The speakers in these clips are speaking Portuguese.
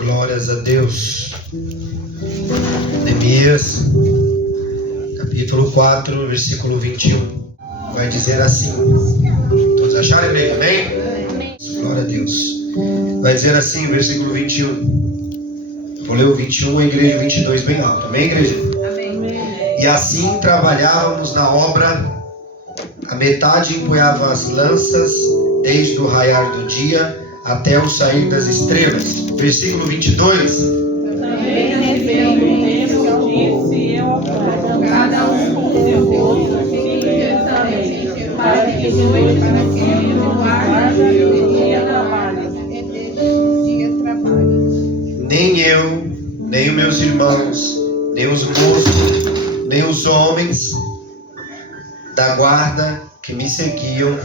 Glórias a Deus. Neemias, capítulo 4, versículo 21. Vai dizer assim. Todos acharam, igreja? Amém? Glória a Deus. Vai dizer assim, versículo 21. Vou ler o 21, a igreja 22 bem alto. Amém, igreja? Amém. E assim trabalhávamos na obra. A metade empunhava as lanças, desde o raiar do dia até o sair das estrelas. Versículo 22. Também recebeu o mesmo, disse eu ao povo, cada um com seu povo, intensamente, para que noite não guarde e dia trabalhe. Nem eu, nem os meus irmãos, nem os moços, nem os homens da guarda que me seguiam,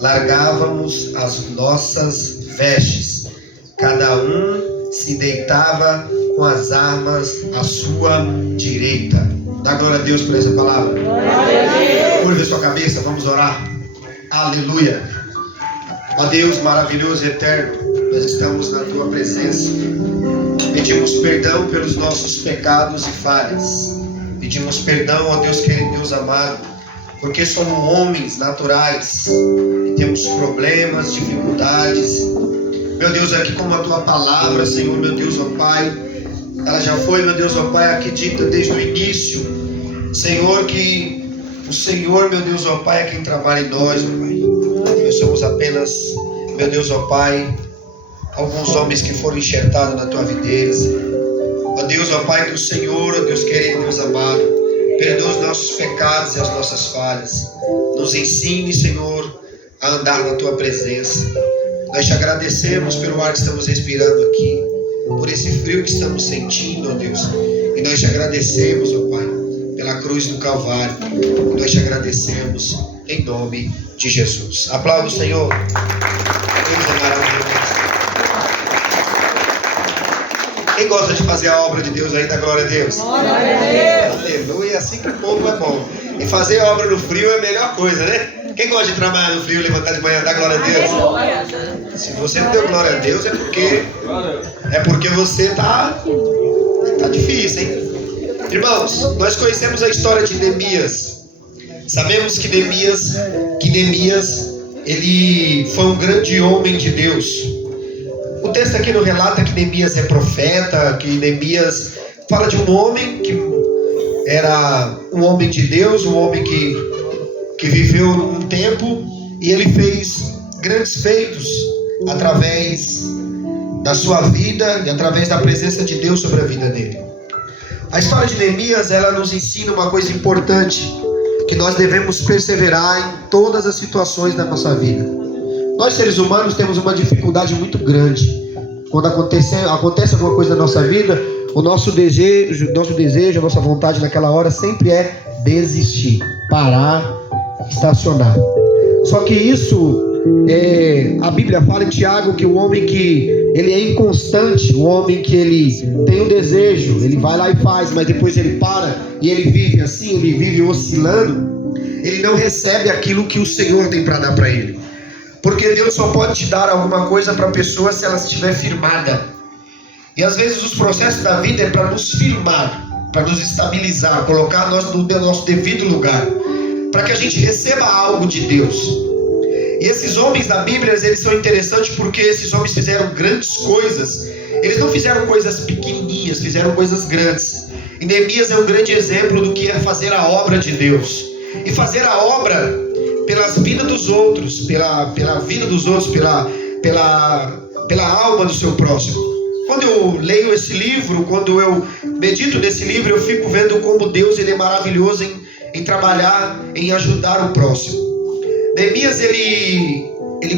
largávamos as nossas vestes. Cada um se deitava com as armas à sua direita. Dá glória a Deus por essa palavra. Curva a sua cabeça, vamos orar. Aleluia. Ó Deus maravilhoso e eterno, nós estamos na tua presença. Pedimos perdão pelos nossos pecados e falhas. Pedimos perdão, ó Deus querido, Deus amado, porque somos homens naturais e temos problemas, dificuldades. Meu Deus, aqui como a tua palavra, Senhor, meu Deus, ó Pai, ela já foi, meu Deus, ó Pai, aqui dita desde o início, Senhor, que o Senhor, meu Deus, ó Pai, é quem trabalha em nós, ó Pai. Nós somos apenas, meu Deus, ó Pai, alguns homens que foram enxertados na tua videira, ó Deus, ó Pai, que o Senhor, ó Deus querido, Deus amado, perdoa os nossos pecados e as nossas falhas. Nos ensine, Senhor, a andar na tua presença. Nós te agradecemos pelo ar que estamos respirando aqui, por esse frio que estamos sentindo, ó Deus. E nós te agradecemos, ó Pai, pela cruz do Calvário. E nós te agradecemos em nome de Jesus. Aplauda o Senhor. Deus é maravilhoso. Quem gosta de fazer a obra de Deus aí, dá glória a Deus? Glória a Deus. Aleluia, assim que o povo é bom. E fazer a obra no frio é a melhor coisa, né? Quem gosta de trabalhar no frio, levantar de manhã, dá glória a Deus? Se você não deu glória a Deus, é porque você tá difícil, hein? Irmãos, nós conhecemos a história de Neemias. Sabemos que Neemias, ele foi um grande homem de Deus. O texto aqui não relata que Neemias é profeta, que Neemias fala de um homem que era um homem de Deus, um homem que viveu um tempo e ele fez grandes feitos através da sua vida e através da presença de Deus sobre a vida dele. A história de Neemias, ela nos ensina uma coisa importante, que nós devemos perseverar em todas as situações da nossa vida. Nós seres humanos temos uma dificuldade muito grande. Quando acontece alguma coisa na nossa vida, o nosso desejo, a nossa vontade naquela hora sempre é desistir, parar, estacionar. Só que isso, a Bíblia fala em Tiago que o homem que ele é inconstante, o homem que ele tem um desejo, ele vai lá e faz, mas depois ele para e ele vive assim, ele vive oscilando, ele não recebe aquilo que o Senhor tem para dar para ele. Porque Deus só pode te dar alguma coisa para a pessoa se ela estiver firmada. E às vezes os processos da vida é para nos firmar, para nos estabilizar, colocar nós no nosso devido lugar, para que a gente receba algo de Deus. E esses homens da Bíblia, eles são interessantes porque esses homens fizeram grandes coisas. Eles não fizeram coisas pequenininhas, fizeram coisas grandes. E Neemias é um grande exemplo do que é fazer a obra de Deus. E fazer a obra pelas vidas dos outros, pela vida dos outros, pela alma do seu próximo. Quando eu leio esse livro, quando eu medito nesse livro, eu fico vendo como Deus ele é maravilhoso em trabalhar, em ajudar o próximo. Neemias, ele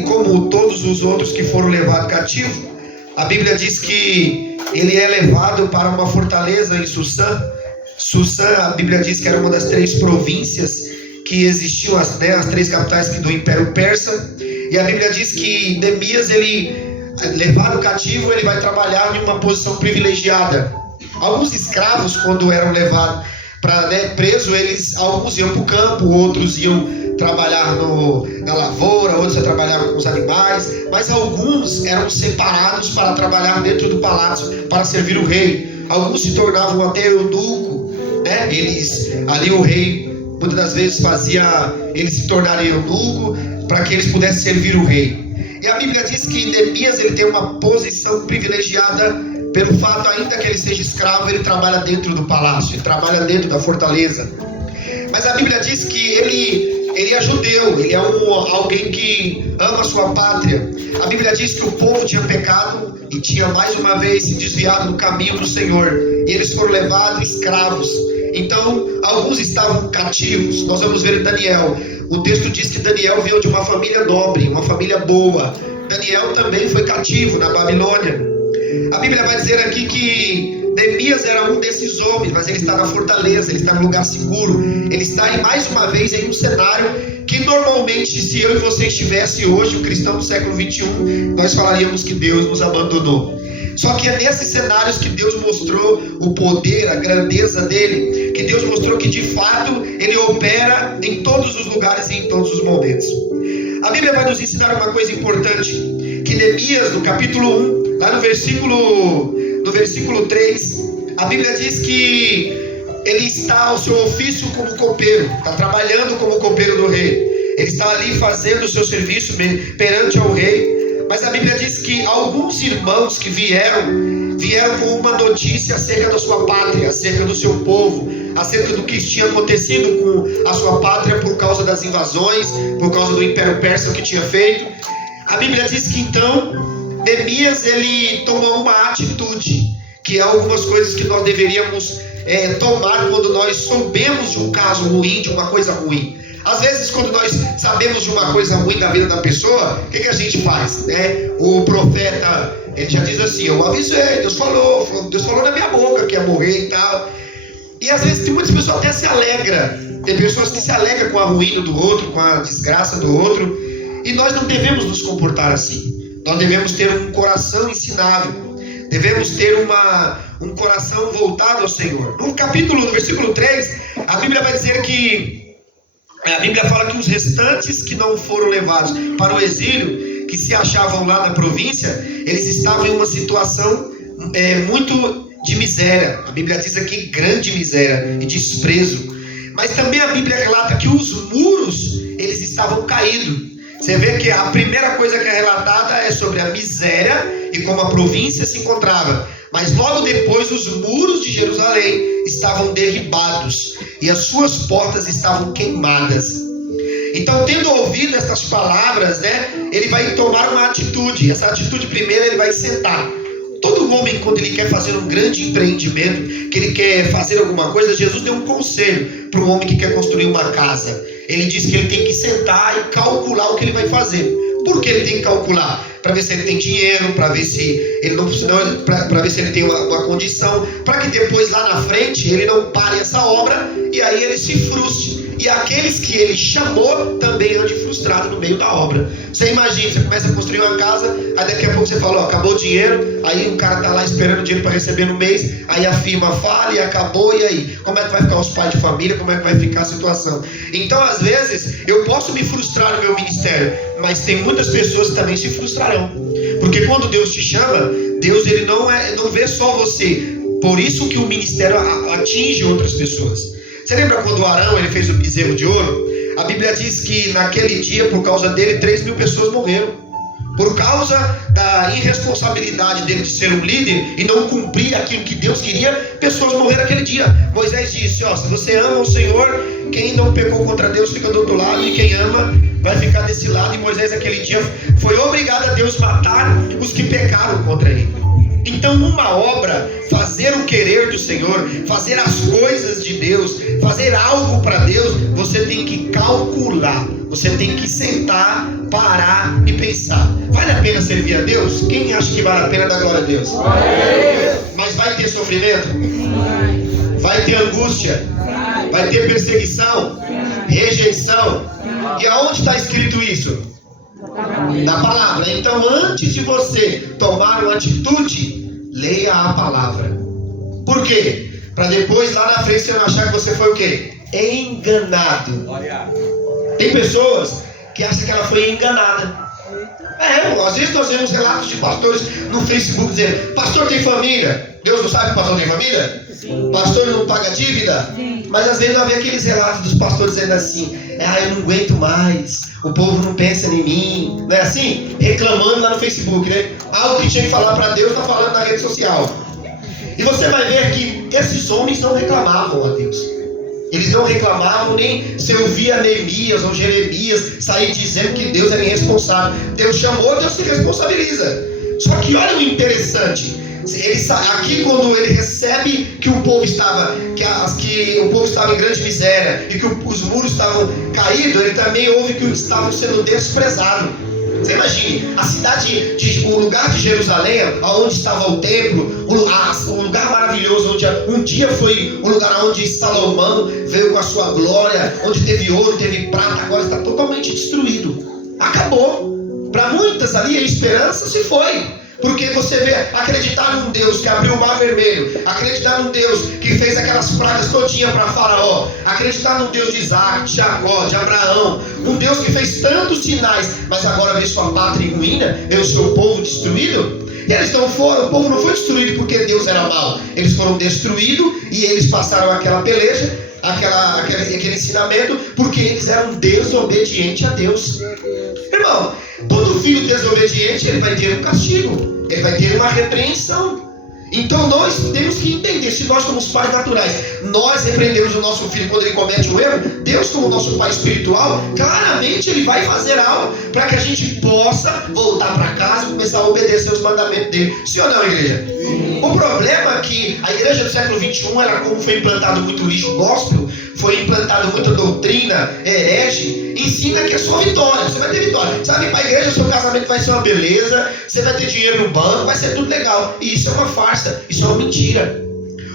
como todos os outros que foram levados cativo, a Bíblia diz que ele é levado para uma fortaleza em Susã. Susã, a Bíblia diz que era uma das 3 províncias que existiam, as 3 capitais do Império Persa. E a Bíblia diz que Neemias, ele levado cativo, ele vai trabalhar em uma posição privilegiada. Alguns escravos, quando eram levados para preso, alguns iam para o campo, outros iam trabalhar na lavoura, outros iam trabalhar com os animais, mas alguns eram separados para trabalhar dentro do palácio, para servir o rei. Alguns se tornavam até eunuco, né? Ali o rei muitas das vezes fazia eles se tornarem eunuco para que eles pudessem servir o rei. E a Bíblia diz que Neemias ele tem uma posição privilegiada pelo fato, ainda que ele seja escravo, ele trabalha dentro do palácio, ele trabalha dentro da fortaleza. Mas a Bíblia diz que ele é judeu, ele é alguém que ama a sua pátria. A Bíblia diz que o povo tinha pecado e tinha mais uma vez se desviado do caminho do Senhor, e eles foram levados escravos. Então, alguns estavam cativos. Nós vamos ver em Daniel. O texto diz que Daniel veio de uma família nobre, uma família boa. Daniel também foi cativo na Babilônia. A Bíblia vai dizer aqui que Neemias era um desses homens, mas ele está na fortaleza, ele está num lugar seguro. Ele está mais uma vez em um cenário que normalmente, se eu e você estivesse hoje, o cristão do século 21, nós falaríamos que Deus nos abandonou. Só que é nesses cenários que Deus mostrou o poder, a grandeza dele, que Deus mostrou que de fato ele opera em todos os lugares e em todos os momentos. A Bíblia vai nos ensinar uma coisa importante, que Neemias, no capítulo 1, lá no versículo 3, a Bíblia diz que ele está ao seu ofício como copeiro, está trabalhando como copeiro do rei. Ele está ali fazendo o seu serviço perante ao rei. Mas a Bíblia diz que alguns irmãos que vieram com uma notícia acerca da sua pátria, acerca do seu povo, acerca do que tinha acontecido com a sua pátria por causa das invasões, por causa do Império Persa que tinha feito. A Bíblia diz que então Neemias ele tomou uma atitude, que é algumas coisas que nós deveríamos tomar quando nós soubemos de um caso ruim, de uma coisa ruim. Às vezes, quando nós sabemos de uma coisa ruim da vida da pessoa, o que a gente faz? O profeta, ele já diz assim: eu avisei, Deus falou na minha boca que ia morrer e tal. E às vezes tem muitas pessoas até se alegram. Tem pessoas que se alegram com a ruína do outro, com a desgraça do outro. E nós não devemos nos comportar assim. Nós devemos ter um coração ensinável. Devemos ter um coração voltado ao Senhor. No versículo 3, a Bíblia vai dizer que a Bíblia fala que os restantes que não foram levados para o exílio, que se achavam lá na província, eles estavam em uma situação muito de miséria. A Bíblia diz aqui grande miséria e desprezo. Mas também a Bíblia relata que os muros, eles estavam caídos. Você vê que a primeira coisa que é relatada é sobre a miséria e como a província se encontrava. Mas logo depois os muros de Jerusalém estavam derribados e as suas portas estavam queimadas. Então, tendo ouvido estas palavras, ele vai tomar uma atitude. Essa atitude primeiro, ele vai sentar. Todo homem, quando ele quer fazer um grande empreendimento, que ele quer fazer alguma coisa, Jesus deu um conselho para um homem que quer construir uma casa. Ele diz que ele tem que sentar e calcular o que ele vai fazer. Por que ele tem que calcular? Para ver se ele tem dinheiro, para ver se ele não, para ver se ele tem uma condição, para que depois lá na frente ele não pare essa obra e aí ele se frustre. E aqueles que ele chamou também andem frustrados no meio da obra. Você imagina, você começa a construir uma casa, aí daqui a pouco você fala, acabou o dinheiro, aí o cara está lá esperando o dinheiro para receber no mês, aí a firma fala e acabou, e aí? Como é que vai ficar os pais de família? Como é que vai ficar a situação? Então, às vezes, eu posso me frustrar no meu ministério, mas tem muitas pessoas que também se frustrarão. Porque quando Deus te chama, Deus ele não vê só você. Por isso que o ministério atinge outras pessoas. Você lembra quando Arão ele fez o bezerro de ouro? A Bíblia diz que naquele dia, por causa dele, 3.000 pessoas morreram. Por causa da irresponsabilidade dele de ser um líder e não cumprir aquilo que Deus queria, pessoas morreram aquele dia. Moisés disse, se você ama o Senhor, quem não pecou contra Deus fica do outro lado, e quem ama vai ficar desse lado. E Moisés aquele dia foi obrigado a Deus matar os que pecaram contra ele. Então, uma obra, fazer o querer do Senhor, fazer as coisas de Deus, fazer algo para Deus, você tem que calcular, você tem que sentar, parar e pensar. Vale a pena servir a Deus? Quem acha que vale a pena dar glória a Deus? Mas vai ter sofrimento? Vai ter angústia? Vai ter perseguição? Rejeição? E aonde está escrito isso? Da palavra. Então, antes de você tomar uma atitude, leia a palavra. Por quê? Para depois lá na frente você não achar que você foi o quê? Enganado. Tem pessoas que acham que ela foi enganada. Às vezes nós vemos relatos de pastores no Facebook dizendo: pastor tem família. Deus não sabe que o pastor tem família? Sim. Pastor não paga dívida? Sim. Mas às vezes nós vemos aqueles relatos dos pastores dizendo assim: eu não aguento mais, o povo não pensa em mim. Não é assim? Reclamando lá no Facebook, né? Algo que tinha que falar para Deus está falando na rede social. E você vai ver que esses homens não reclamavam a Deus. Eles não reclamavam, nem se ouvia Neemias ou Jeremias sair dizendo que Deus era irresponsável. Deus chamou, Deus se responsabiliza. Só que olha o interessante. Aqui quando ele recebe que o povo estava em grande miséria e que os muros estavam caídos, ele também ouve que estavam sendo desprezados. Você imagine, o lugar de Jerusalém, onde estava o templo, o lugar maravilhoso, onde um dia foi o lugar onde Salomão veio com a sua glória, onde teve ouro, teve prata, agora está totalmente destruído. Acabou. Para muitas ali a esperança se foi. Porque você vê, acreditar num Deus que abriu o mar vermelho, acreditar num Deus que fez aquelas pragas todinha para Faraó, acreditar num Deus de Isaac, de Jacó, de Abraão, um Deus que fez tantos sinais, mas agora vê sua pátria em ruína, vê o seu povo destruído. E eles não foram, o povo não foi destruído porque Deus era mau, eles foram destruídos e eles passaram aquela peleja, aquele ensinamento, porque eles eram desobedientes a Deus. Irmão, todo filho desobediente, ele vai ter um castigo, ele vai ter uma repreensão. Então nós temos que entender, se nós somos pais naturais, nós repreendemos o nosso filho quando ele comete um erro, Deus como nosso pai espiritual, claramente ele vai fazer algo para que a gente possa voltar para casa e começar a obedecer os mandamentos dele. Sim ou não, igreja? Sim. O problema é que a igreja do século XXI, ela, como foi implantado muito lixo gospel, foi implantado muita doutrina herege, ensina que é só vitória, você vai ter vitória. Você vai vir para a igreja, seu casamento vai ser uma beleza, você vai ter dinheiro no banco, vai ser tudo legal. E isso é uma farsa, isso é uma mentira.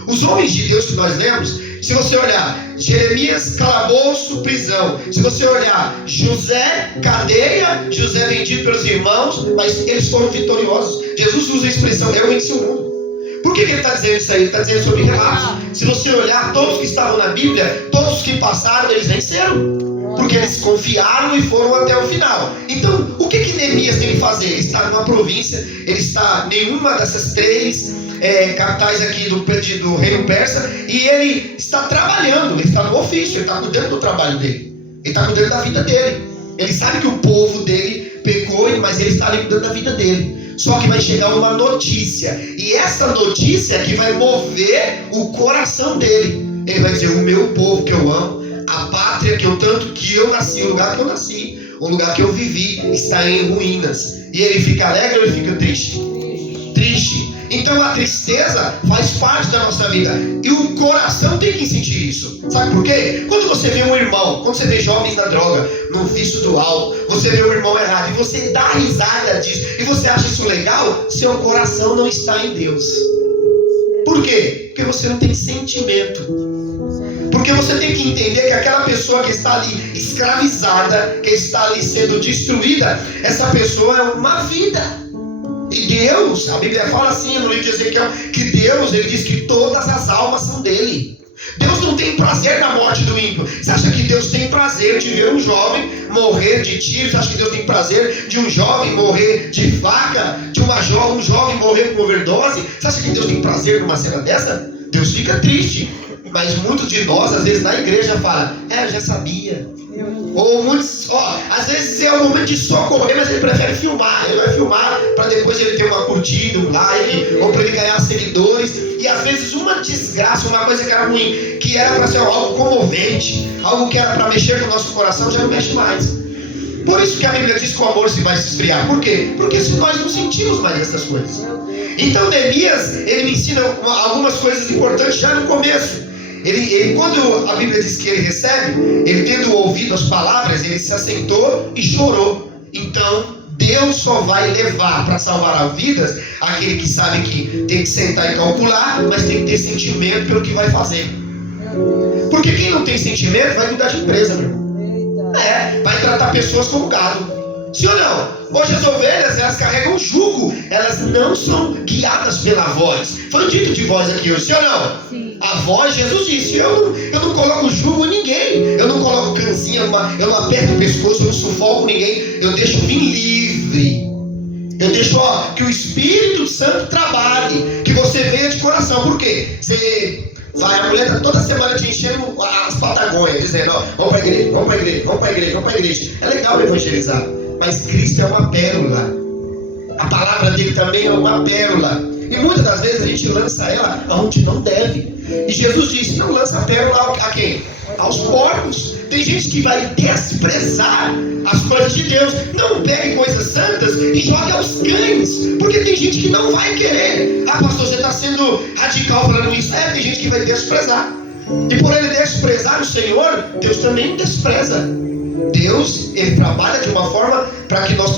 Os homens de Deus que nós lemos, se você olhar Jeremias, calabouço, prisão. Se você olhar José, cadeia, José vendido pelos irmãos, mas eles foram vitoriosos. Jesus usa a expressão: eu venci o mundo. Por que ele está dizendo isso aí? Ele está dizendo sobre relatos. Se você olhar todos que estavam na Bíblia, todos que passaram, eles venceram. Porque eles confiaram e foram até o final. Então, o que Neemias tem que fazer? Ele está numa província, ele está em nenhuma dessas três capitais aqui do reino persa, e ele está trabalhando, ele está no ofício, ele está cuidando do trabalho dele, ele está cuidando da vida dele. Ele sabe que o povo dele pecou, mas ele está ali cuidando da vida dele. Só que vai chegar uma notícia, e essa notícia que vai mover o coração dele. Ele vai dizer: o meu povo que eu amo, a pátria que eu nasci, o lugar que eu nasci, o lugar que eu vivi, está em ruínas. E ele fica alegre ou ele fica triste? Triste. Então a tristeza faz parte da nossa vida, e o coração tem que sentir isso. Sabe por quê? Quando você vê um irmão, quando você vê jovens na droga, no vício do álcool, você vê o irmão errado e você dá risada disso, e você acha isso legal, seu coração não está em Deus. Por quê? Porque você não tem sentimento. Porque você tem que entender que aquela pessoa que está ali escravizada, que está ali sendo destruída, essa pessoa é uma vida. E Deus, a Bíblia fala assim no livro de Ezequiel, que Deus, ele diz que todas as almas são dele. Deus não tem prazer na morte do ímpio. Você acha que Deus tem prazer de ver um jovem morrer de tiro? Você acha que Deus tem prazer de um jovem morrer de faca? De um jovem morrer com overdose? Você acha que Deus tem prazer numa cena dessa? Deus fica triste. Mas muitos de nós, às vezes na igreja, falam: eu já sabia. Ou muitos, às vezes é o momento de socorrer, mas ele prefere filmar. Ele vai filmar para depois ele ter uma curtida, um like, ou para ele ganhar seguidores. E às vezes uma desgraça, uma coisa que era ruim, que era para ser algo comovente, algo que era para mexer com o nosso coração, já não mexe mais. Por isso que a Bíblia diz que o amor se vai se esfriar. Por quê? Porque se nós não sentimos mais essas coisas. Então Neemias, ele me ensina algumas coisas importantes já no começo. Ele, quando a Bíblia diz que ele recebe, ele tendo ouvido as palavras, ele se assentou e chorou. Então Deus só vai levar para salvar vidas aquele que sabe que tem que sentar e calcular, mas tem que ter sentimento pelo que vai fazer. Porque quem não tem sentimento vai cuidar de empresa, meu irmão. Vai tratar pessoas como gado. Sim ou não? Hoje as ovelhas, elas carregam jugo, elas não são guiadas pela voz. Foi dito de voz aqui hoje, sim ou não? Sim. A voz, Jesus disse, eu não coloco jugo em ninguém, eu não coloco canzinha, eu não aperto o pescoço, eu não sufoco ninguém, eu deixo vir livre. Eu deixo que o Espírito Santo trabalhe, que você venha de coração. Por quê? Você vai, a mulher está toda semana te enchendo as patagônias, dizendo, vamos para a igreja, vamos para a igreja, vamos para a igreja, vamos para a igreja. É legal evangelizar, mas Cristo é uma pérola. A palavra dele também é uma pérola. E muitas das vezes a gente lança ela aonde não deve. E Jesus disse, não lança a pérola a quem? Aos porcos. Tem gente que vai desprezar as coisas de Deus. Não pegue coisas santas e jogue aos cães. Porque tem gente que não vai querer. Ah, pastor, você está sendo radical falando isso. Tem gente que vai desprezar. E por ele desprezar o Senhor, Deus também despreza. Deus, ele trabalha de uma forma para que nós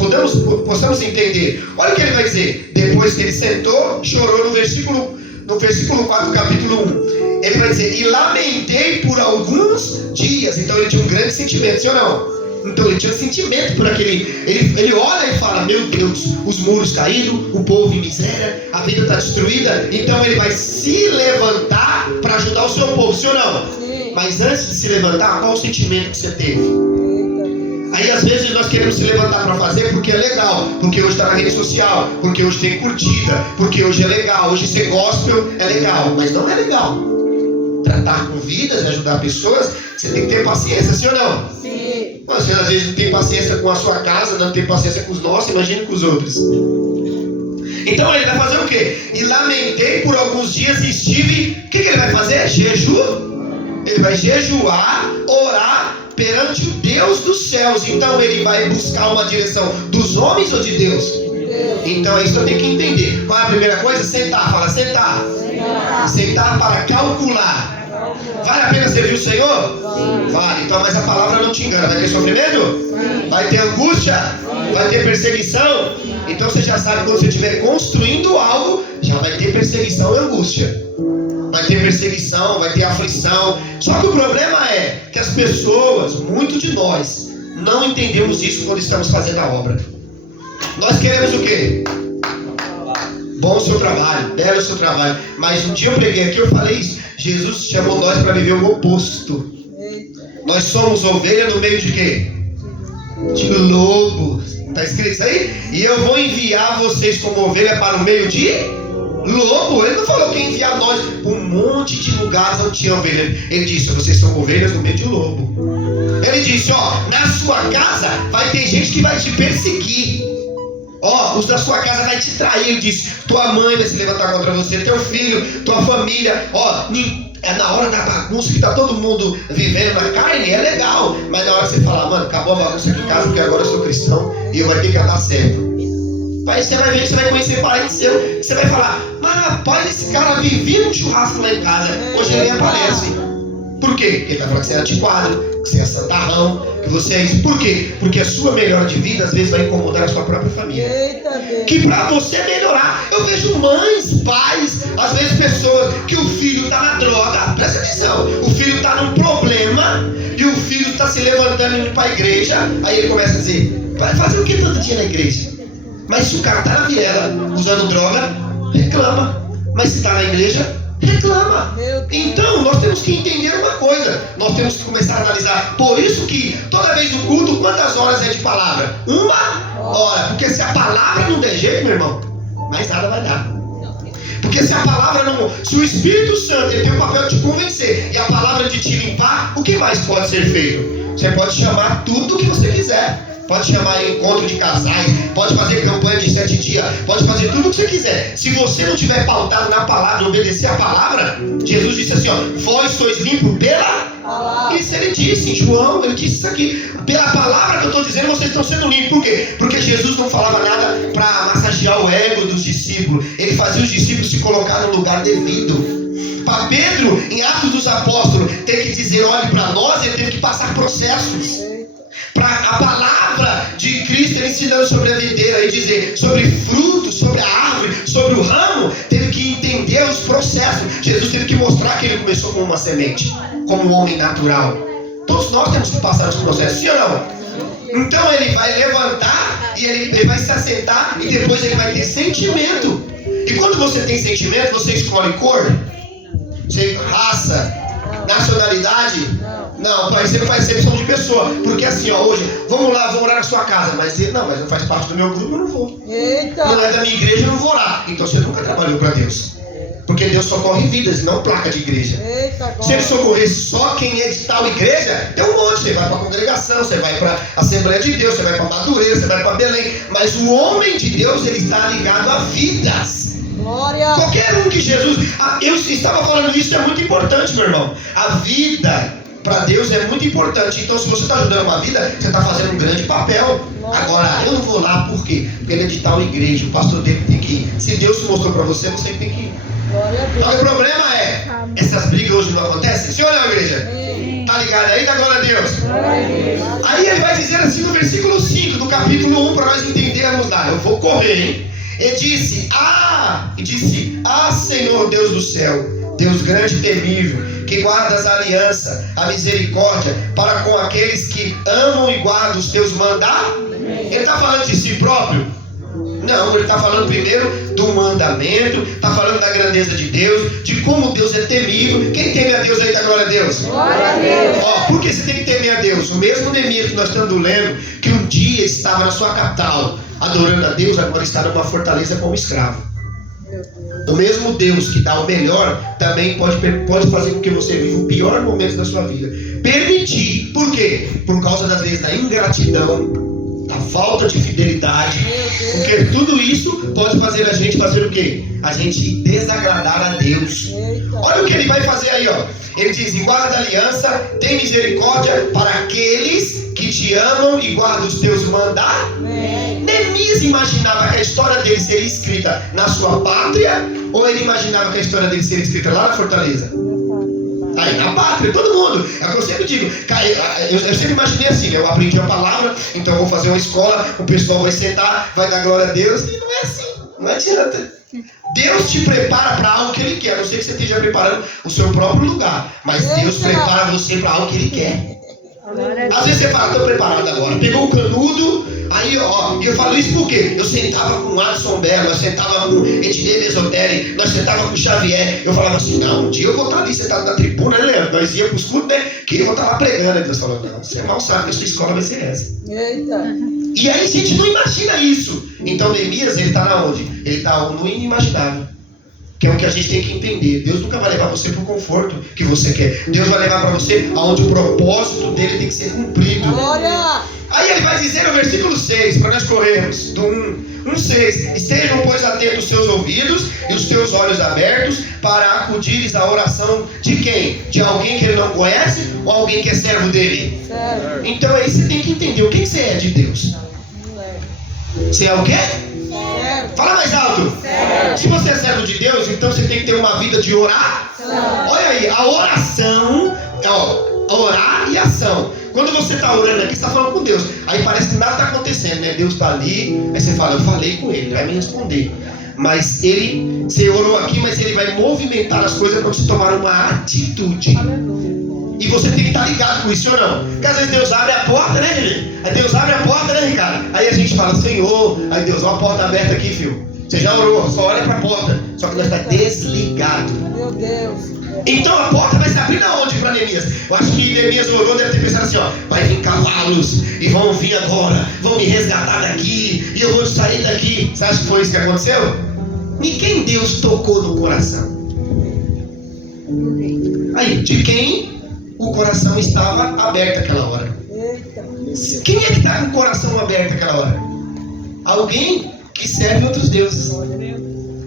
possamos entender. Olha o que ele vai dizer. Depois que ele sentou, chorou no versículo 4, capítulo 1. Ele vai dizer, e lamentei por alguns dias. Então ele tinha um grande sentimento, sim ou não? Então ele tinha um sentimento por aquele. Ele olha e fala, meu Deus, os muros caíram, o povo em miséria, a vida está destruída. Então ele vai se levantar para ajudar o seu povo, sim ou não? Sim. Mas antes de se levantar, qual o sentimento que você teve? Aí às vezes nós queremos se levantar para fazer porque é legal, porque hoje está na rede social, porque hoje tem curtida, porque hoje é legal, hoje ser gospel é legal, mas não é legal. Tratar com vidas, ajudar pessoas, você tem que ter paciência, sim ou não? Sim. Você às vezes não tem paciência com a sua casa, não tem paciência com os nossos, imagine com os outros. Então ele vai fazer o quê? E lamentei por alguns dias e estive. O que ele vai fazer? Jejum. Ele vai jejuar, orar perante o Deus dos céus. Então ele vai buscar uma direção dos homens ou de Deus? Então é isso que eu tenho que entender. Qual é a primeira coisa? Sentar. Fala, sentar. Sentar para calcular. Vale a pena servir o Senhor? Vale. Então, mas a palavra não te engana. Vai ter sofrimento? Vai ter angústia? Vai ter perseguição? Então você já sabe, quando você estiver construindo algo, já vai ter perseguição e angústia. Vai ter perseguição, vai ter aflição. Só que o problema é que as pessoas, muito de nós, não entendemos isso quando estamos fazendo a obra. Nós queremos o quê? Bom o seu trabalho, belo o seu trabalho. Mas um dia eu preguei aqui, eu falei isso. Jesus chamou nós para viver o oposto. Nós somos ovelha no meio de quê? De lobo. Está escrito isso aí? E eu vou enviar vocês como ovelha para o meio de lobo. Ele não falou que ia enviar nós para um monte de lugares onde tinha ovelha. Ele disse, vocês são ovelhas no meio de lobo. Ele disse, na sua casa vai ter gente que vai te perseguir. Os da sua casa vai te trair. Ele disse, tua mãe vai se levantar contra você, teu filho, tua família. É na hora da bagunça que tá todo mundo vivendo na carne, é legal. Mas na hora que você falar, mano, acabou a bagunça aqui em casa porque agora eu sou cristão e eu vai ter que andar certo. Aí você vai ver que você vai conhecer parente seu. Você vai falar, mas rapaz, esse cara vivia num churrasco lá em casa, hoje ele nem aparece. Por quê? Ele vai falar que você é antiquado, que você é santarrão, que você é isso. Por quê? Porque a sua melhora de vida às vezes vai incomodar a sua própria família. Que pra você melhorar, eu vejo mães, pais, às vezes pessoas que o filho está na droga. Presta atenção, o filho está num problema e o filho está se levantando e indo para a igreja. Aí ele começa a dizer, vai fazer o que todo dia na igreja? Mas se o cara está na viela usando droga, reclama. Mas se está na igreja, reclama. Então nós temos que entender uma coisa. Nós temos que começar a analisar. Por isso que toda vez no culto, quantas horas é de palavra? 1 hora. Porque se a palavra não der jeito, meu irmão, mais nada vai dar. Porque se a palavra não... Se o Espírito Santo ele tem o papel de te convencer e a palavra de te limpar, o que mais pode ser feito? Você pode chamar tudo o que você quiser. Pode chamar encontro de casais, pode fazer campanha de 7 dias, pode fazer tudo o que você quiser. Se você não tiver pautado na palavra, obedecer a palavra, Jesus disse assim, vós sois limpos pela palavra. Isso ele disse em João, ele disse isso aqui. Pela palavra que eu estou dizendo, vocês estão sendo limpos. Por quê? Porque Jesus não falava nada para massagear o ego dos discípulos. Ele fazia os discípulos se colocar no lugar devido. Para Pedro, em Atos dos Apóstolos, tem que dizer, olhe para nós, ele teve que passar processos. Para a palavra de Cristo, ele ensinando sobre a videira e dizer sobre frutos, sobre a árvore, sobre o ramo, teve que entender os processos. Jesus teve que mostrar que ele começou como uma semente, como um homem natural. Todos nós temos que passar os processos, sim ou não? Então ele vai levantar e ele vai se assentar e depois ele vai ter sentimento. E quando você tem sentimento, você escolhe cor, raça, nacionalidade. Não, você não faz exceção de pessoa. Porque assim, ó, hoje, vamos lá, vou orar na sua casa. Mas não faz parte do meu grupo, eu não vou. Eita. Não é da minha igreja, eu não vou orar. Então você nunca trabalhou para Deus. Porque Deus socorre vidas, não placa de igreja. Eita, se ele socorresse só quem é de tal igreja, tem um monte. Você vai para a congregação, você vai para a Assembleia de Deus, você vai para Madureira, você vai para Belém. Mas o homem de Deus, ele está ligado a vidas. Glória. Qualquer um que Jesus... eu estava falando isso, é muito importante, meu irmão. A vida para Deus é muito importante. Então, se você está ajudando uma vida, você está fazendo um grande papel. Agora, eu não vou lá por quê? Porque ele é de tal igreja, o pastor dele tem que ir. Se Deus mostrou para você, você tem que ir. Então, o problema é, essas brigas hoje não acontecem? Sim ou não, igreja? Tá ligado aí? Dá glória a Deus. Aí ele vai dizer assim no versículo 5 do capítulo 1, para nós entendermos lá. Eu vou correr, hein? E disse, Senhor Deus do céu, Deus grande e temível, que guardas a aliança, a misericórdia para com aqueles que amam e guardam os teus mandamentos. Ele está falando de si próprio? Não, ele está falando primeiro do mandamento, está falando da grandeza de Deus, de como Deus é temível. Quem teme a Deus aí, dá glória a Deus? Glória a Deus. Por que você tem que temer a Deus? O mesmo Neemias que nós estamos lendo, que um dia estava na sua capital adorando a Deus, agora está numa fortaleza como escravo. O mesmo Deus que dá o melhor também pode fazer com que você viva o pior momento da sua vida. Permitir. Por quê? Por causa das leis da ingratidão, da falta de fidelidade. Porque tudo isso pode fazer a gente fazer o quê? A gente desagradar a Deus. Olha o que ele vai fazer aí, ó. Ele diz, guarda a aliança, tem misericórdia para aqueles que te amam e guardam os teus mandamentos. Neemias imaginava que a história dele seria escrita na sua pátria, ou ele imaginava que a história dele seria escrita lá na fortaleza? Aí na pátria, todo mundo. É o que eu sempre digo. Eu sempre imaginei assim, eu aprendi a palavra, então eu vou fazer uma escola, o pessoal vai sentar, vai dar glória a Deus, e não é assim, não adianta. Deus te prepara para algo que Ele quer. A não sei que você esteja preparando o seu próprio lugar, mas Deus prepara você para algo que Ele quer. Às vezes você fala, estou preparado agora. Pegou o canudo, aí ó, e eu falo isso porque eu sentava com o Adson Belo, eu sentava com Ednei Mesotelli, nós sentava com o Xavier. Eu falava assim, não, um dia eu vou estar ali sentado na tribuna, né, Leandro? Nós íamos para os cultos, né? Que eu vou estar lá pregando. Deus falou, não, você mal sabe que a sua escola vai ser essa. Eita. E aí a gente não imagina isso. Então Neemias, ele está na onde? Ele está no inimaginável. Que é o que a gente tem que entender. Deus nunca vai levar você para o conforto que você quer. Deus vai levar para você aonde o propósito dele tem que ser cumprido. Glória! Aí ele vai dizer no versículo 6, para nós corrermos, do 1:6. Estejam, pois, atentos os seus ouvidos e os teus olhos abertos para acudires à oração de quem? De alguém que ele não conhece ou alguém que é servo dele? Certo. Então aí você tem que entender o que você é de Deus. Você é o quê? Certo. Fala mais alto. Certo. Se você é servo de Deus, então você tem que ter uma vida de orar. Olha aí, a oração, orar e ação. Quando você está orando aqui, você está falando com Deus. Aí parece que nada está acontecendo, né? Deus está ali, aí você fala, eu falei com ele, ele vai me responder. Mas você orou aqui, mas ele vai movimentar as coisas para você tomar uma atitude. E você tem que estar ligado com isso ou não? Porque às vezes Deus abre a porta, né, gente? Aí Deus abre a porta, né, Ricardo? Aí a gente fala, Senhor, aí Deus, ó a porta aberta aqui, filho. Você já orou, só olha para a porta. Só que nós está desligado. Meu Deus. Então a porta vai se abrir na onde para Neemias? Eu acho que Neemias orou, deve ter pensado assim, ó, vai vir cavalos e vão vir agora, vão me resgatar daqui e eu vou sair daqui. Você acha que foi isso que aconteceu? E quem Deus tocou no coração? Aí, de quem o coração estava aberto naquela hora? Eita. Quem é que está com o coração aberto naquela hora? Alguém que serve outros deuses.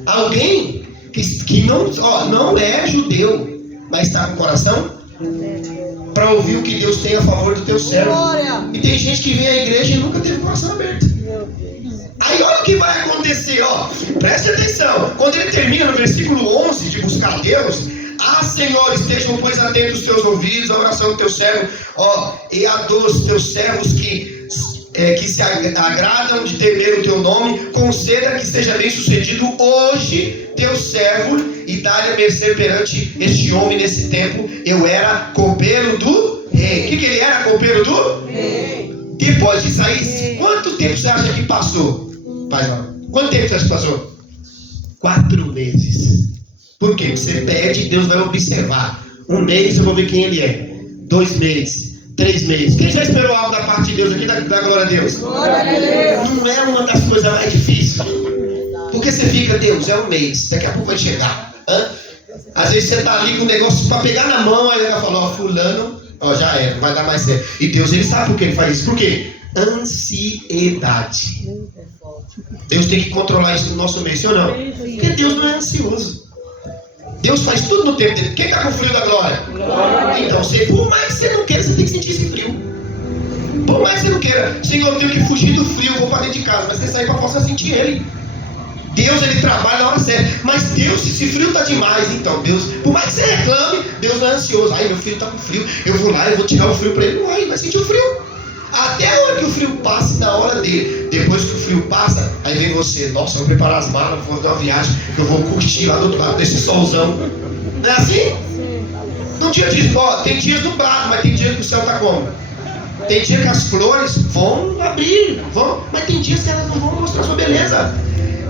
Alguém que não é judeu, mas está com o coração para ouvir o que Deus tem a favor do teu servo. Glória. E tem gente que vem à igreja e nunca teve o coração aberto. Meu Deus. Aí olha o que vai acontecer, ó. Preste atenção. Quando ele termina no versículo 11 de buscar a Deus, Senhor, estejam, pois, atentos os teus ouvidos, a oração do teu servo, ó, e a dos teus servos que se agradam de temer o teu nome, conceda que seja bem sucedido hoje teu servo e dá-lhe a mercê perante este homem nesse tempo. Eu era copeiro do rei. O que ele era? Copeiro do rei. Depois disso aí, quanto tempo você acha que passou? Quanto tempo você acha que passou? 4 meses. Por quê? Você pede e Deus vai observar. 1 mês eu vou ver quem ele é. 2 meses. 3 meses. Quem já esperou algo da parte de Deus aqui? Da glória a Deus. Glória a Deus. Não é uma das coisas mais difíceis. Porque você fica, Deus, é 1 mês. Daqui a pouco vai chegar. Às vezes você está ali com o negócio para pegar na mão. Aí ele vai falar, ó, fulano, ó, já era, não vai dar mais certo. E Deus, ele sabe por que ele faz isso. Por quê? Ansiedade. Deus tem que controlar isso no nosso meio, sim ou não? Porque Deus não é ansioso. Deus faz tudo no tempo dele. Quem está com frio da glória? Então, por mais que você não queira, você tem que sentir esse frio. Por mais que você não queira, Senhor, eu tenho que fugir do frio, vou para dentro de casa. Mas você sair para fora, você vai sentir ele. Deus, ele trabalha na hora certa. Mas Deus, se esse frio está demais, então Deus, por mais que você reclame, Deus não é ansioso. Ai, meu filho está com frio, eu vou lá e vou tirar o frio para ele. Não, ele vai sentir o frio. Até a hora que o frio passe, na hora dele. Depois que o frio passa, aí vem você. Nossa, eu vou preparar as malas, vou dar uma viagem, eu vou curtir lá do outro lado desse solzão. Não é assim? Num dia de... tem dias nublados, mas tem dias que o céu está como? Tem dia que as flores vão abrir, mas tem dias que elas não vão mostrar sua beleza.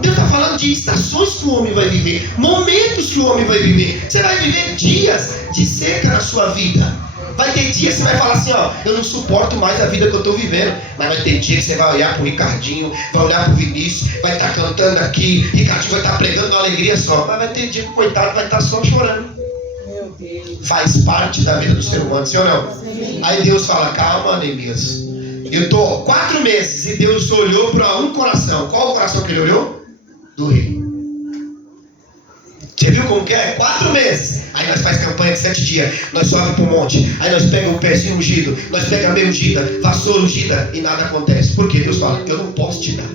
Deus está falando de estações que o homem vai viver, momentos que o homem vai viver. Você vai viver dias de seca na sua vida. Vai ter dias que você vai falar assim, ó, eu não suporto mais a vida que eu estou vivendo. Mas vai ter dia que você vai olhar para o Ricardinho, vai olhar para o Vinícius, vai estar cantando aqui, Ricardinho vai estar pregando uma alegria só. Mas vai ter dia que o coitado vai estar só chorando. Meu Deus. Faz parte da vida do ser humano, sim ou não? Sim. Aí Deus fala, calma, Neemias. Eu estou 4 meses e Deus olhou para um coração. Qual o coração que ele olhou? Do rei. Você viu como que é? 4 meses. Aí nós faz campanha de 7 dias. Nós sobe para o monte. Aí nós pegamos o pezinho ungido. Nós pegamos a meia ungida, vassoura ungida. E nada acontece. Por quê? Deus fala, eu não posso te dar.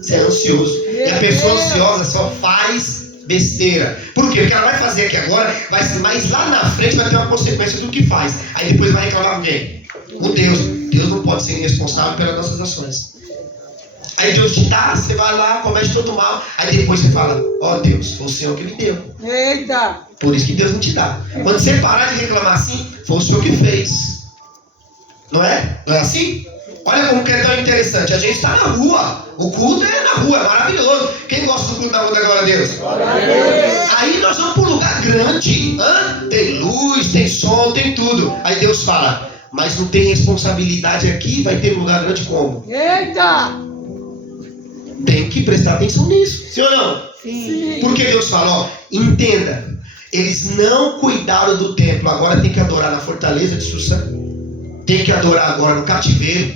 Você é ansioso. E a pessoa ansiosa só faz besteira. Por quê? Porque ela vai fazer aqui agora, mas lá na frente vai ter uma consequência do que faz. Aí depois vai reclamar com quem? Com Deus. Deus não pode ser irresponsável pelas nossas ações. Aí Deus te dá, você vai lá, comete todo mal. Aí depois você fala, ó Deus, foi o Senhor que me deu. Eita! Por isso que Deus não te dá. Quando você parar de reclamar assim, foi o Senhor que fez. Não é? Não é assim? Olha como que é tão interessante. A gente está na rua. O culto é na rua, é maravilhoso. Quem gosta do culto da rua da glória a Deus? Aí nós vamos para um lugar grande. Tem luz, tem som, tem tudo. Aí Deus fala, mas não tem responsabilidade aqui, vai ter um lugar grande como? Eita! Tem que prestar atenção nisso, sim ou não? Sim. Porque Deus fala, ó, entenda, eles não cuidaram do templo, agora tem que adorar na fortaleza de Susã, tem que adorar agora no cativeiro,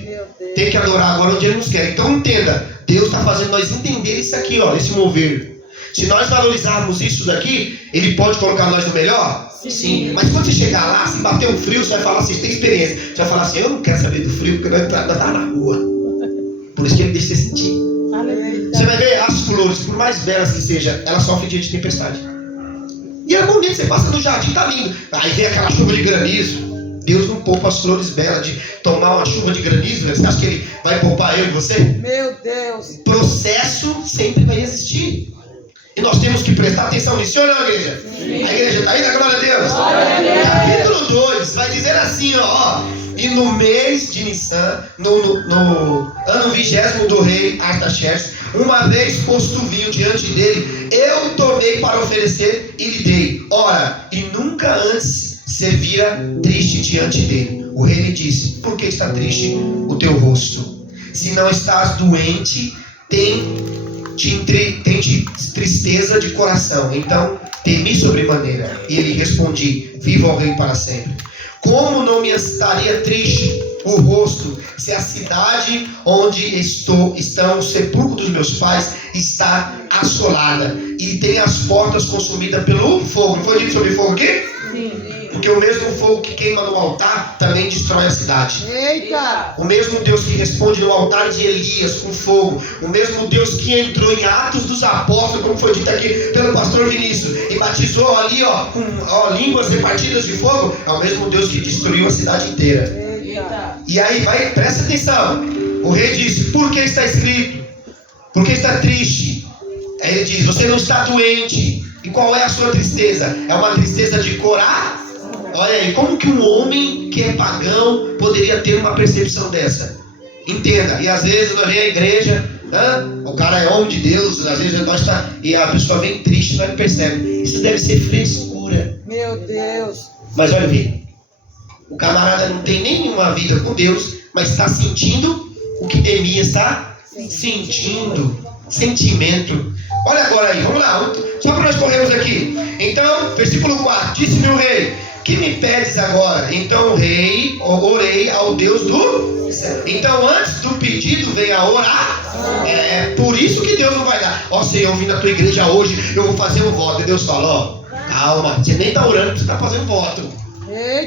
tem que adorar agora onde Ele nos quer. Então entenda, Deus está fazendo nós entender isso aqui, ó, esse mover. Se nós valorizarmos isso daqui, Ele pode colocar nós no melhor? Sim. Mas quando você chegar lá, se bater um frio, você vai falar assim, você tem experiência, você vai falar assim, eu não quero saber do frio, porque nós estamos na rua. Por isso que Ele deixa você sentir. Você vai ver as flores, por mais belas que sejam, elas sofrem dia de tempestade. E é bonito, você passa no jardim, tá lindo. Aí vem aquela chuva de granizo. Deus não poupa as flores belas de tomar uma chuva de granizo. Você acha que Ele vai poupar eu e você? Meu Deus! Processo sempre vai existir. E nós temos que prestar atenção nisso, ou não, igreja? Sim. A igreja está aí, da glória a Deus? Glória a Deus. Capítulo 2 vai dizer assim, ó. E no mês de Nissan, no ano 20º do rei Artaxerxes, uma vez posto o vinho diante dele, eu tomei para oferecer e lhe dei. Ora, e nunca antes se vira triste diante dele. O rei lhe disse, por que está triste o teu rosto? Se não estás doente, tem tristeza de coração. Então temi sobremaneira. E ele respondi, viva ao rei para sempre. Como não me estaria triste o rosto, se a cidade onde estão o sepulcro dos meus pais está assolada e tem as portas consumidas pelo fogo? Não foi dito sobre fogo aqui? Sim. Porque o mesmo fogo que queima no altar também destrói a cidade. Eita! O mesmo Deus que responde no altar de Elias com fogo, o mesmo Deus que entrou em Atos dos Apóstolos, como foi dito aqui pelo pastor Vinícius, e batizou ali com línguas repartidas de fogo, é o mesmo Deus que destruiu a cidade inteira. Eita! E aí, presta atenção. O rei disse, por que está escrito? Por que está triste? Aí ele diz, você não está doente. E qual é a sua tristeza? É uma tristeza de coração? Olha aí, como que um homem que é pagão poderia ter uma percepção dessa? Entenda. E às vezes eu venho à igreja, o cara é homem de Deus, às vezes nós tá, e a pessoa vem triste, nós não percebe. Isso deve ser frescura. Meu Deus. Mas olha aqui, o camarada não tem nenhuma vida com Deus, mas está sentindo o que Neemias está sentindo. Sentimento. Olha agora aí, vamos lá, só para nós corrermos aqui. Então, versículo 4, disse-me o rei, que me pedes agora? Então o rei, orei ao Deus do céu. Então antes do pedido vem a orar. É por isso que Deus não vai dar. Ó Senhor, eu vim na tua igreja hoje, eu vou fazer um voto. E Deus fala, ó, calma, você nem está orando, você está fazendo voto.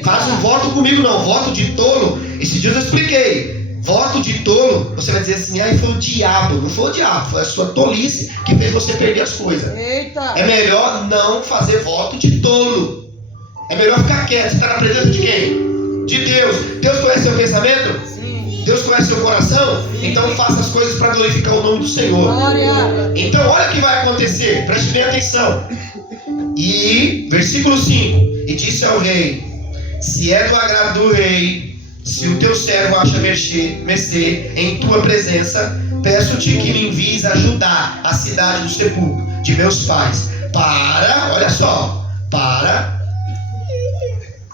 Faz um voto comigo não, voto de tolo. Esses dias eu expliquei. Voto de tolo, você vai dizer assim, foi o diabo. Não foi o diabo, foi a sua tolice que fez você perder as coisas. Eita. É melhor não fazer voto de tolo. É melhor ficar quieto. Você está na presença de quem? De Deus. Deus conhece seu pensamento? Sim. Deus conhece seu coração? Então faça as coisas para glorificar o nome do Senhor. Glória. Então olha o que vai acontecer. Preste bem atenção. E, versículo 5. E disse ao rei, se é do agrado do rei, se o teu servo acha mercê em tua presença, peço-te que me envies ajudar a cidade do sepulcro de meus pais, olha só, para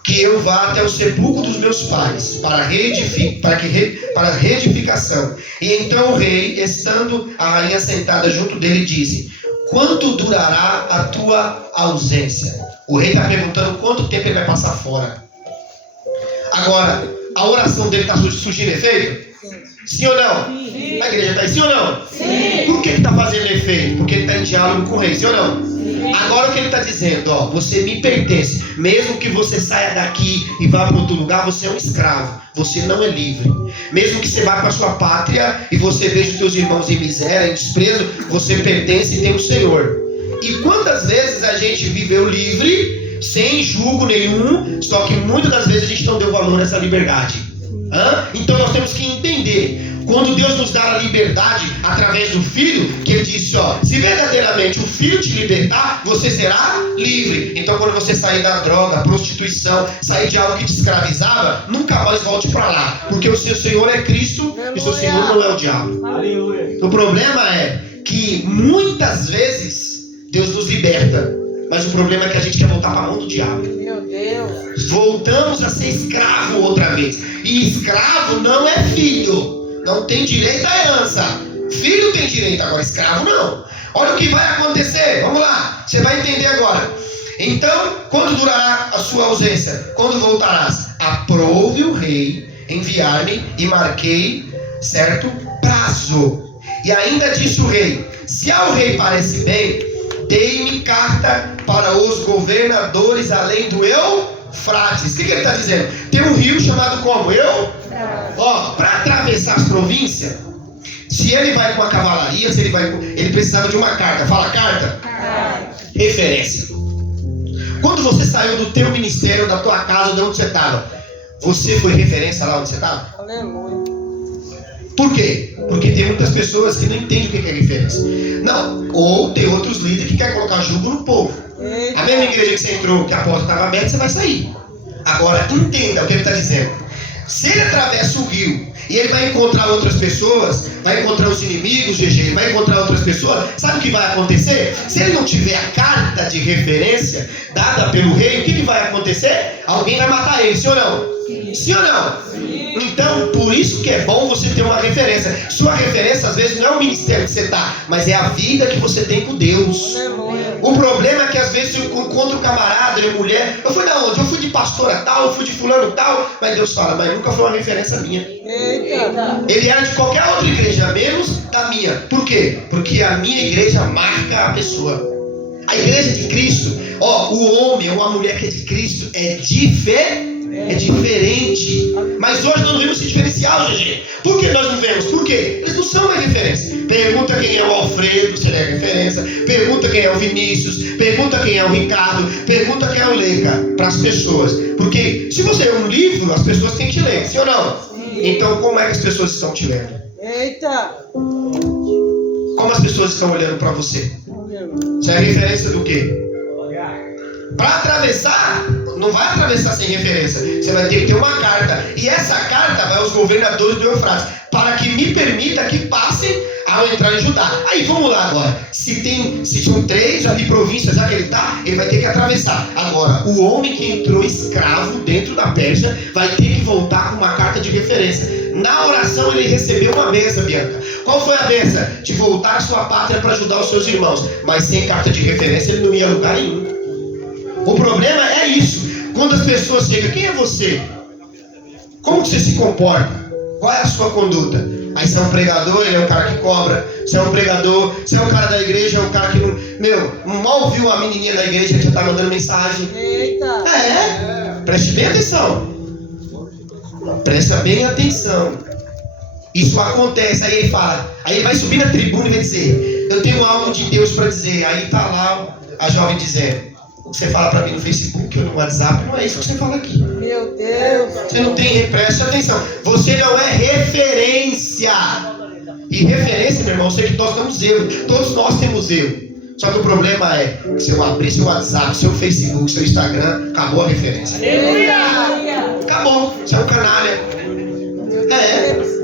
que eu vá até o sepulcro dos meus pais, para reedificação. E então o rei, estando a rainha sentada junto dele, disse, quanto durará a tua ausência? O rei está perguntando quanto tempo ele vai passar fora. Agora, a oração dele está surgindo efeito? Sim ou não? Sim. A igreja está aí, sim ou não? Sim. Por que está fazendo efeito? Porque ele está em diálogo com o rei, sim ou não? Sim. Agora o que ele está dizendo, você me pertence. Mesmo que você saia daqui e vá para outro lugar, você é um escravo. Você não é livre. Mesmo que você vá para a sua pátria e você veja os teus irmãos em miséria, em desprezo, você pertence e tem o Senhor. E quantas vezes a gente viveu livre, sem julgo nenhum, só que muitas das vezes a gente não deu valor a essa liberdade. Então nós temos que entender, quando Deus nos dá a liberdade através do Filho, que Ele disse, se verdadeiramente o Filho te libertar, você será livre. Então quando você sair da droga, prostituição, sair de algo que te escravizava, nunca mais volte para lá, porque o seu Senhor é Cristo e o seu Senhor não é o diabo. Aleluia. O problema é que muitas vezes Deus nos liberta, mas o problema é que a gente quer voltar para a mão do diabo. Meu Deus. Voltamos a ser escravo outra vez. E escravo não é filho. Não tem direito à herança. Filho tem direito, agora escravo não. Olha o que vai acontecer. Vamos lá. Você vai entender agora. Então, quando durará a sua ausência? Quando voltarás? Aprove o rei enviar-me e marquei certo prazo. E ainda disse o rei, se ao rei parece bem, dei-me carta para os governadores além do Eufrates. O que ele está dizendo? Tem um rio chamado como? Para atravessar as províncias, se ele vai com a cavalaria, ele precisava de uma carta. Fala carta? Referência. Quando você saiu do teu ministério, da tua casa, de onde você estava, você foi referência lá onde você estava? Aleluia. Por quê? Porque tem muitas pessoas que não entendem o que é referência. Não, ou tem outros líderes que querem colocar julgo no povo. A mesma igreja que você entrou, que a porta estava aberta, você vai sair. Agora, entenda o que ele está dizendo. Se ele atravessa o rio e ele vai encontrar outras pessoas, vai encontrar os inimigos, ele vai encontrar outras pessoas, sabe o que vai acontecer? Se ele não tiver a carta de referência dada pelo rei, o que vai acontecer? Alguém vai matar ele, sim ou não? Sim ou não? Sim. Então, por isso que é bom você ter uma referência. Sua referência, às vezes, não é o ministério que você está, mas é a vida que você tem com Deus. Aleluia. O problema é que, às vezes, eu encontro um camarada, eu mulher, eu fui da onde? Eu fui de pastora tal, eu fui de fulano tal, mas Deus fala, mas nunca foi uma referência minha. Eita. Ele era de qualquer outra igreja, menos da minha. Por quê? Porque a minha igreja marca a pessoa. A igreja de Cristo, o homem ou a mulher que é de Cristo é diferente. Mas hoje nós não vemos esse diferencial, gente. Por que nós não vemos? Por quê? Eles não são mais referência. Pergunta quem é o Alfredo, se ele é referência. Pergunta quem é o Vinícius. Pergunta quem é o Ricardo. Pergunta quem é o Leica. Para as pessoas. Porque se você é um livro, as pessoas têm que te ler, sim ou não? Sim. Então como é que as pessoas estão te lendo? Eita. Como as pessoas estão olhando para você? Você é referência do quê? Para atravessar, Não vai atravessar sem referência. Você vai ter que ter uma carta. E essa carta vai aos governadores do Eufrates, para que me permita que passem ao entrar em Judá. Aí vamos lá agora. Se são 3 ali províncias já que ele está, ele vai ter que atravessar. Agora, o homem que entrou escravo dentro da Pérsia vai ter que voltar com uma carta de referência. Na oração ele recebeu uma benção, Bianca. Qual foi a benção? De voltar à sua pátria para ajudar os seus irmãos. Mas sem carta de referência ele não ia a lugar nenhum. O problema é isso. Quando as pessoas chegam, quem é você? Como que você se comporta? Qual é a sua conduta? Aí você é um pregador, ele é o cara que cobra. Você é um pregador, você é um cara da igreja, é um cara que não... mal viu a menininha da igreja que já tá mandando mensagem. Eita! Preste bem atenção. Presta bem atenção. Isso acontece. Aí ele fala, aí ele vai subir na tribuna e vai dizer: eu tenho algo de Deus para dizer. Aí tá lá a jovem dizendo: o que você fala para mim no Facebook ou no WhatsApp não é isso que você fala aqui. Meu Deus! Você não tem, preste atenção. Você não é referência. E referência, meu irmão, eu sei que nós temos erro. Todos nós temos erro. Só que o problema é que se eu abrir seu WhatsApp, seu Facebook, seu Instagram, acabou a referência. Acabou. Você é um canalha.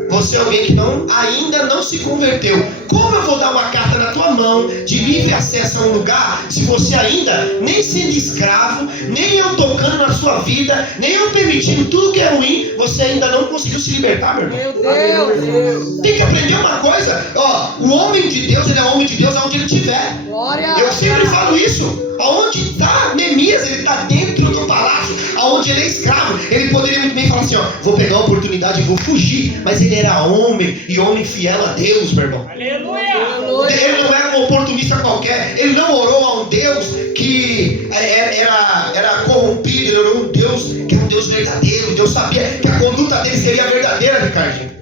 Você é alguém que ainda não se converteu. Como eu vou dar uma carta na tua mão de livre acesso a um lugar se você ainda, nem sendo escravo, nem eu tocando na sua vida, nem eu permitindo tudo que é ruim, você ainda não conseguiu se libertar, meu irmão? Meu Deus! Tem que aprender uma coisa. O homem de Deus, ele é homem de Deus aonde ele estiver. Glória! Eu sempre falo isso. Aonde está Neemias, ele está dentro do palácio, aonde ele é escravo. Ele poderia muito bem falar assim: vou pegar a oportunidade e vou fugir. Mas ele era homem, e homem fiel a Deus, meu irmão. Aleluia! Ele não era um oportunista qualquer. Ele não orou a um Deus que era corrompido. Ele orou a um Deus que era um Deus verdadeiro. Deus sabia que a conduta dele seria verdadeira, Ricardinho.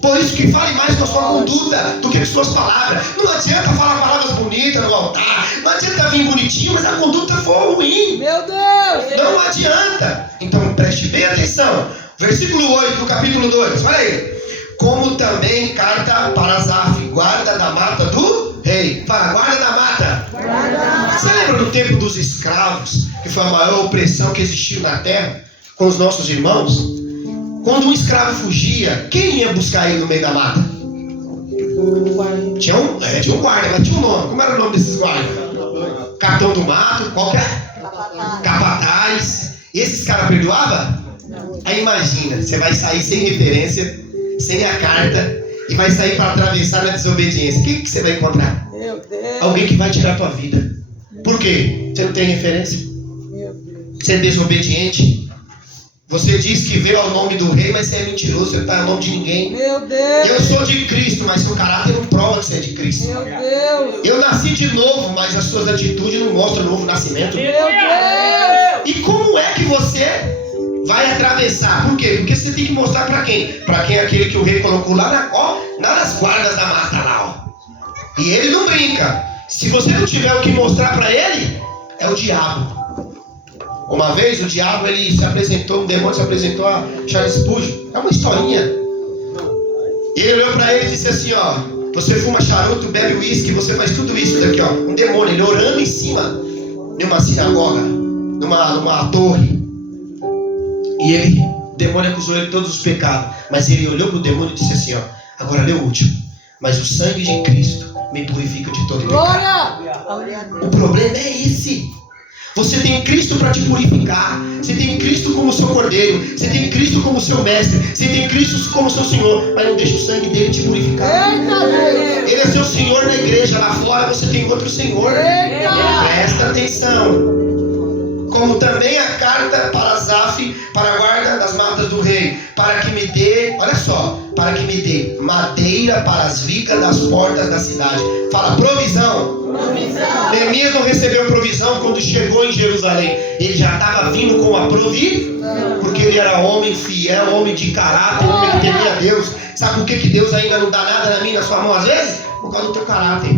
Por isso que fale mais com a sua conduta do que com suas palavras. Não adianta falar palavras bonitas no altar. Não adianta vir bonitinho, mas a conduta for ruim. Meu Deus! Não adianta. Então preste bem atenção. Versículo 8 do capítulo 2. Olha aí. Como também carta para Asaf, guarda da mata do rei. Fala, guarda da mata. Você lembra do tempo dos escravos, que foi a maior opressão que existiu na terra com os nossos irmãos? Quando um escravo fugia, quem ia buscar ele no meio da mata? Tinha um guarda, mas tinha um nome. Como era o nome desses guardas? Capitão do mato, qual que é? Capataz. E esses caras perdoavam? Aí imagina, você vai sair sem referência, sem a carta, e vai sair para atravessar na desobediência. O que você vai encontrar? Meu Deus! Alguém que vai tirar a tua vida. Por quê? Você não tem referência? Meu Deus! Você é desobediente. Você diz que veio ao nome do rei, mas você é mentiroso, você não está ao nome de ninguém. Meu Deus! Eu sou de Cristo, mas seu caráter não prova que você é de Cristo. Meu Deus! Eu nasci de novo, mas as suas atitudes não mostram o novo nascimento. Meu Deus! E como é que você vai atravessar? Por quê? Porque você tem que mostrar para quem? Para quem é aquele que o rei colocou lá nas guardas da mata lá, ó. E ele não brinca. Se você não tiver o que mostrar para ele, é o diabo. Uma vez o diabo, um demônio se apresentou a Charles Spurgeon. É uma historinha. E ele olhou para ele e disse assim: você fuma charuto, bebe uísque, você faz tudo isso daqui, um demônio, ele orando em cima de uma sinagoga, numa torre. E o demônio acusou ele de todos os pecados. Mas ele olhou para o demônio e disse assim: agora lê o último. Mas o sangue de Cristo me purifica de todo pecado. Glória! O problema é esse. Você tem Cristo para te purificar. Você tem Cristo como seu cordeiro. Você tem Cristo como seu mestre. Você tem Cristo como seu Senhor. Mas não deixa o sangue dele te purificar. Eita, Deus! Ele é seu Senhor na igreja. Lá fora você tem outro Senhor. Eita! Presta atenção. Como também a carta para Asaf, para a guarda das matas do rei, para que me dê, olha só, para que me dê madeira para as vigas das portas da cidade. Fala, provisão. Neemias não recebeu provisão quando chegou em Jerusalém. Ele já estava vindo com a provisão, porque ele era homem fiel, homem de caráter, homem que temia a Deus. Sabe por que Deus ainda não dá nada na minha, na sua mão às vezes? Por causa do teu caráter.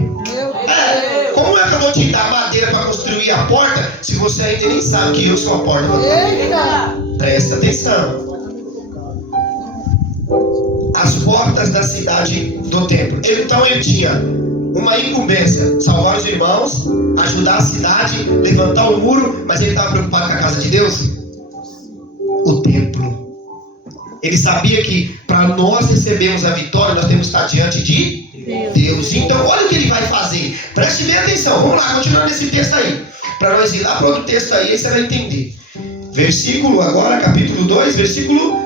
Como é que eu vou te dar madeira para construir a porta se você ainda nem sabe que eu sou a porta? Eita! Presta atenção. As portas da cidade do templo. Então ele tinha uma incumbência: salvar os irmãos, ajudar a cidade, levantar o muro. Mas ele estava preocupado com a casa de Deus? O templo. Ele sabia que para nós recebermos a vitória, nós temos que estar diante de Deus. Então, olha o que ele vai fazer. Preste bem atenção. Vamos lá, continuando nesse texto aí. Para nós ir lá para outro texto aí você vai entender. Versículo, agora, capítulo 2, versículo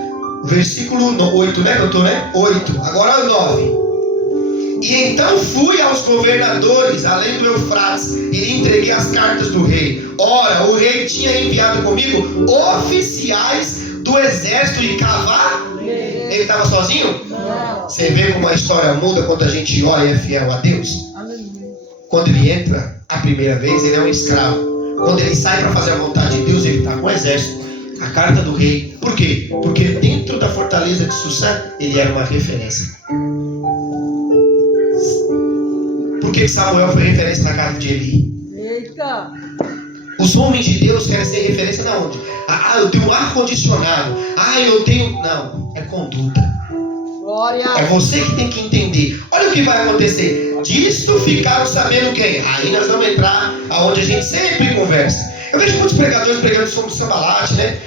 8, né, doutor? 8. Agora o 9. E então fui aos governadores, além do Eufrates, e lhe entreguei as cartas do rei. Ora, o rei tinha enviado comigo oficiais do exército e cavaleiros. Ele estava sozinho? Não. Você vê como a história muda quando a gente ora e é fiel a Deus? Quando ele entra a primeira vez, ele é um escravo. Quando ele sai para fazer a vontade de Deus, ele está com o exército. A carta do rei. Por quê? Porque dentro da fortaleza de Susã, ele era uma referência. Por que Samuel foi referência na casa de Eli? Eita! Os homens de Deus querem ser referência na onde? Eu tenho um ar-condicionado. Eu tenho... Não, é conduta. Glória! É você que tem que entender. Olha o que vai acontecer. Disto ficaram sabendo quem? Aí nós vamos entrar aonde a gente sempre conversa. Eu vejo muitos pregadores pregando sobre Sambalate, né?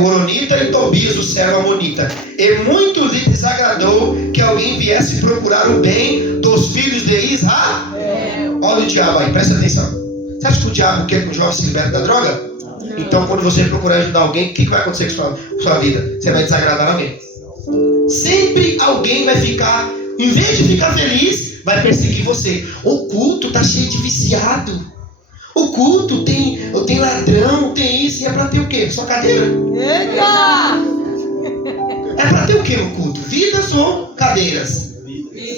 O Oronita e Tobias, o servo amonita. E muito lhe desagradou que alguém viesse procurar o bem dos filhos de Israel. Olha o diabo aí, presta atenção. Você acha que o diabo quer que um jovem se liberte da droga? Não. Então, quando você procurar ajudar alguém, o que vai acontecer com sua vida? Você vai desagradar alguém. Sempre alguém vai ficar, em vez de ficar feliz, vai perseguir você. O culto está cheio de viciado. O culto tem ladrão, tem isso. E é para ter o quê? Só cadeira? Eita! É para ter o quê no culto? Vidas ou cadeiras?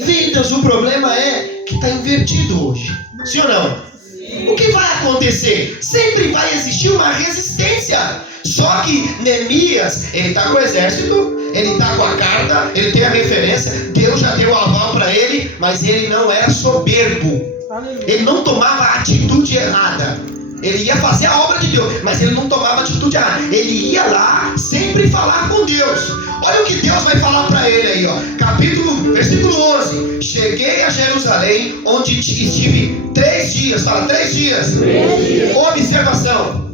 Vidas. O problema é que está invertido hoje. Sim ou não? O que vai acontecer? Sempre vai existir uma resistência. Só que Neemias, ele está com o exército, ele está com a carta, ele tem a referência, Deus já deu o aval para ele, mas ele não era soberbo. Ele não tomava a atitude errada. Ele ia fazer a obra de Deus, mas ele não tomava a atitude errada. Ele ia lá sempre falar com Deus. Olha o que Deus vai falar para ele aí, ó. Versículo 11. Cheguei a Jerusalém, onde estive 3 dias. Fala, 3 dias. 3 dias. Observação.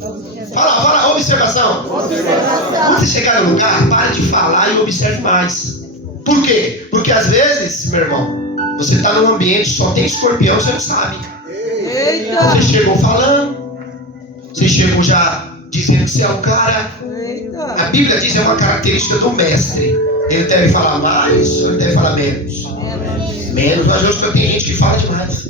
Fala, observação. Quando você chegar no lugar, pare de falar e observe mais. Por quê? Porque às vezes, meu irmão, você está num ambiente que só tem escorpião, você não sabe. Eita! Você chegou falando, você chegou já dizendo que você é o cara. Eita! A Bíblia diz que é uma característica do mestre. Ele deve falar mais ou ele deve falar menos? Menos, mas hoje tem gente que fala demais.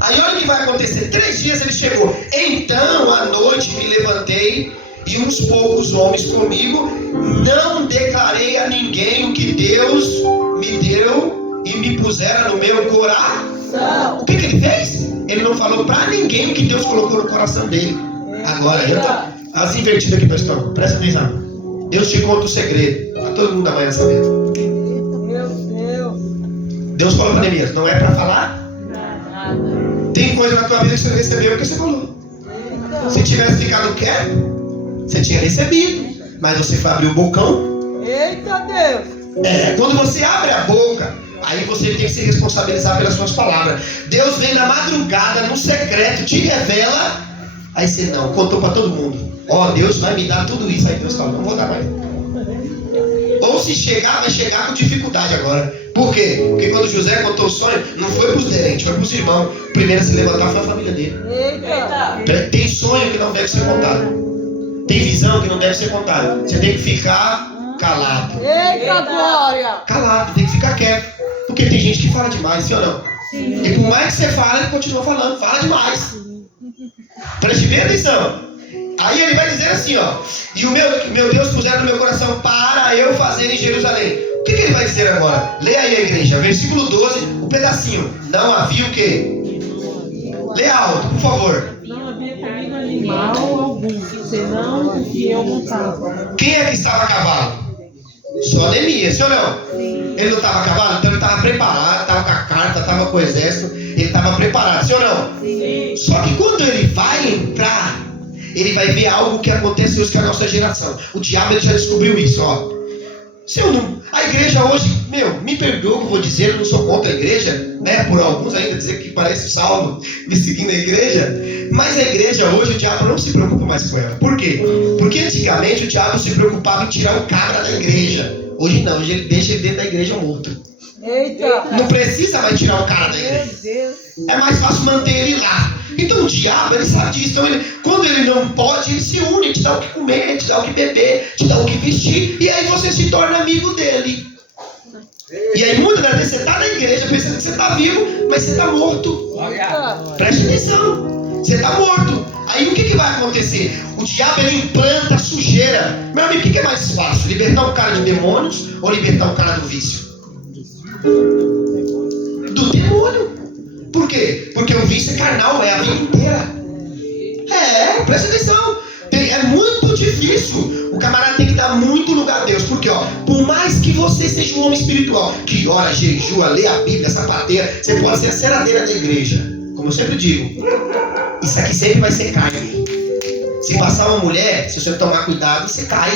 Aí olha o que vai acontecer. 3 dias ele chegou. Então à noite me levantei e uns poucos homens comigo. Não declarei a ninguém o que Deus me deu e me pusera no meu coração. O que ele fez? Ele não falou para ninguém o que Deus colocou no coração dele. Agora, as invertidas que nós estamos. Presta atenção. Deus te conta o segredo. Para todo mundo amanhã sabendo. Meu Deus! Deus falou para Neemias, não é para falar? Tem coisa na tua vida que você não recebeu porque você falou. Se tivesse ficado quieto, você tinha recebido. Mas você foi abrir o bocão. Eita Deus! Quando você abre a boca, aí você tem que se responsabilizar pelas suas palavras. Deus vem na madrugada, no secreto, te revela. Aí você não, contou para todo mundo. Deus vai me dar tudo isso. Aí Deus fala, não vou dar mais. Ou se chegar, vai chegar com dificuldade agora. Por quê? Porque quando José contou o sonho, não foi para os gerentes, foi para os irmãos. Primeiro a se levantar foi a família dele. Eita! Tem sonho que não deve ser contado. Tem visão que não deve ser contada. Você tem que ficar calado. Eita glória! Calado, tem que ficar quieto. Porque tem gente que fala demais, sim ou não? Sim. E por mais que você fale, ele continua falando, fala demais. Preste bem atenção. Aí ele vai dizer assim, ó. E o meu Deus puseram no meu coração para eu fazer em Jerusalém. O que ele vai dizer agora? Leia aí a igreja, versículo 12, o pedacinho. Não havia o quê? Leia alto, por favor. Não havia comigo animal algum, senão o que eu montava. Quem é que estava a cavalo? Só Neemias, sim ou não? Sim. Ele não estava a cavalo? Então ele estava preparado, estava com a carta, estava com o exército. Ele estava preparado, sim ou não? Sim. Só que quando ele vai entrar, ele vai ver algo que acontece hoje com a nossa geração. O diabo ele já descobriu isso, ó. Se eu não... A igreja hoje, me perdoa o que eu vou dizer, eu não sou contra a igreja, né? Por alguns ainda dizer que parece o Saulo me seguindo a igreja. Mas a igreja hoje, o diabo não se preocupa mais com ela. Por quê? Porque antigamente o diabo se preocupava em tirar o cabra da igreja. Hoje não, hoje ele deixa ele dentro da igreja morto. Eita! Não precisa mais tirar o cara da igreja. Meu Deus! É mais fácil manter ele lá. Então o diabo, ele sabe disso. Então, quando ele não pode, ele se une, te dá o que comer, te dá o que beber, te dá o que vestir, e aí você se torna amigo dele. E aí muitas das vezes você está na igreja pensando que você está vivo, mas você está morto. Preste atenção, você está morto. Aí o que vai acontecer? O diabo, ele implanta sujeira. Meu amigo, o que é mais fácil? Libertar um cara de demônios ou libertar um cara do vício? Do demônio. Por quê? Porque o vício é carnal, é a vida inteira. Presta atenção. É muito difícil. O camarada tem que dar muito lugar a Deus. Porque, por mais que você seja um homem espiritual, que ora, jejua, lê a Bíblia, sapateia, você pode ser a ceradeira da igreja. Como eu sempre digo, isso aqui sempre vai ser carne. Se passar uma mulher, se você tomar cuidado, você cai.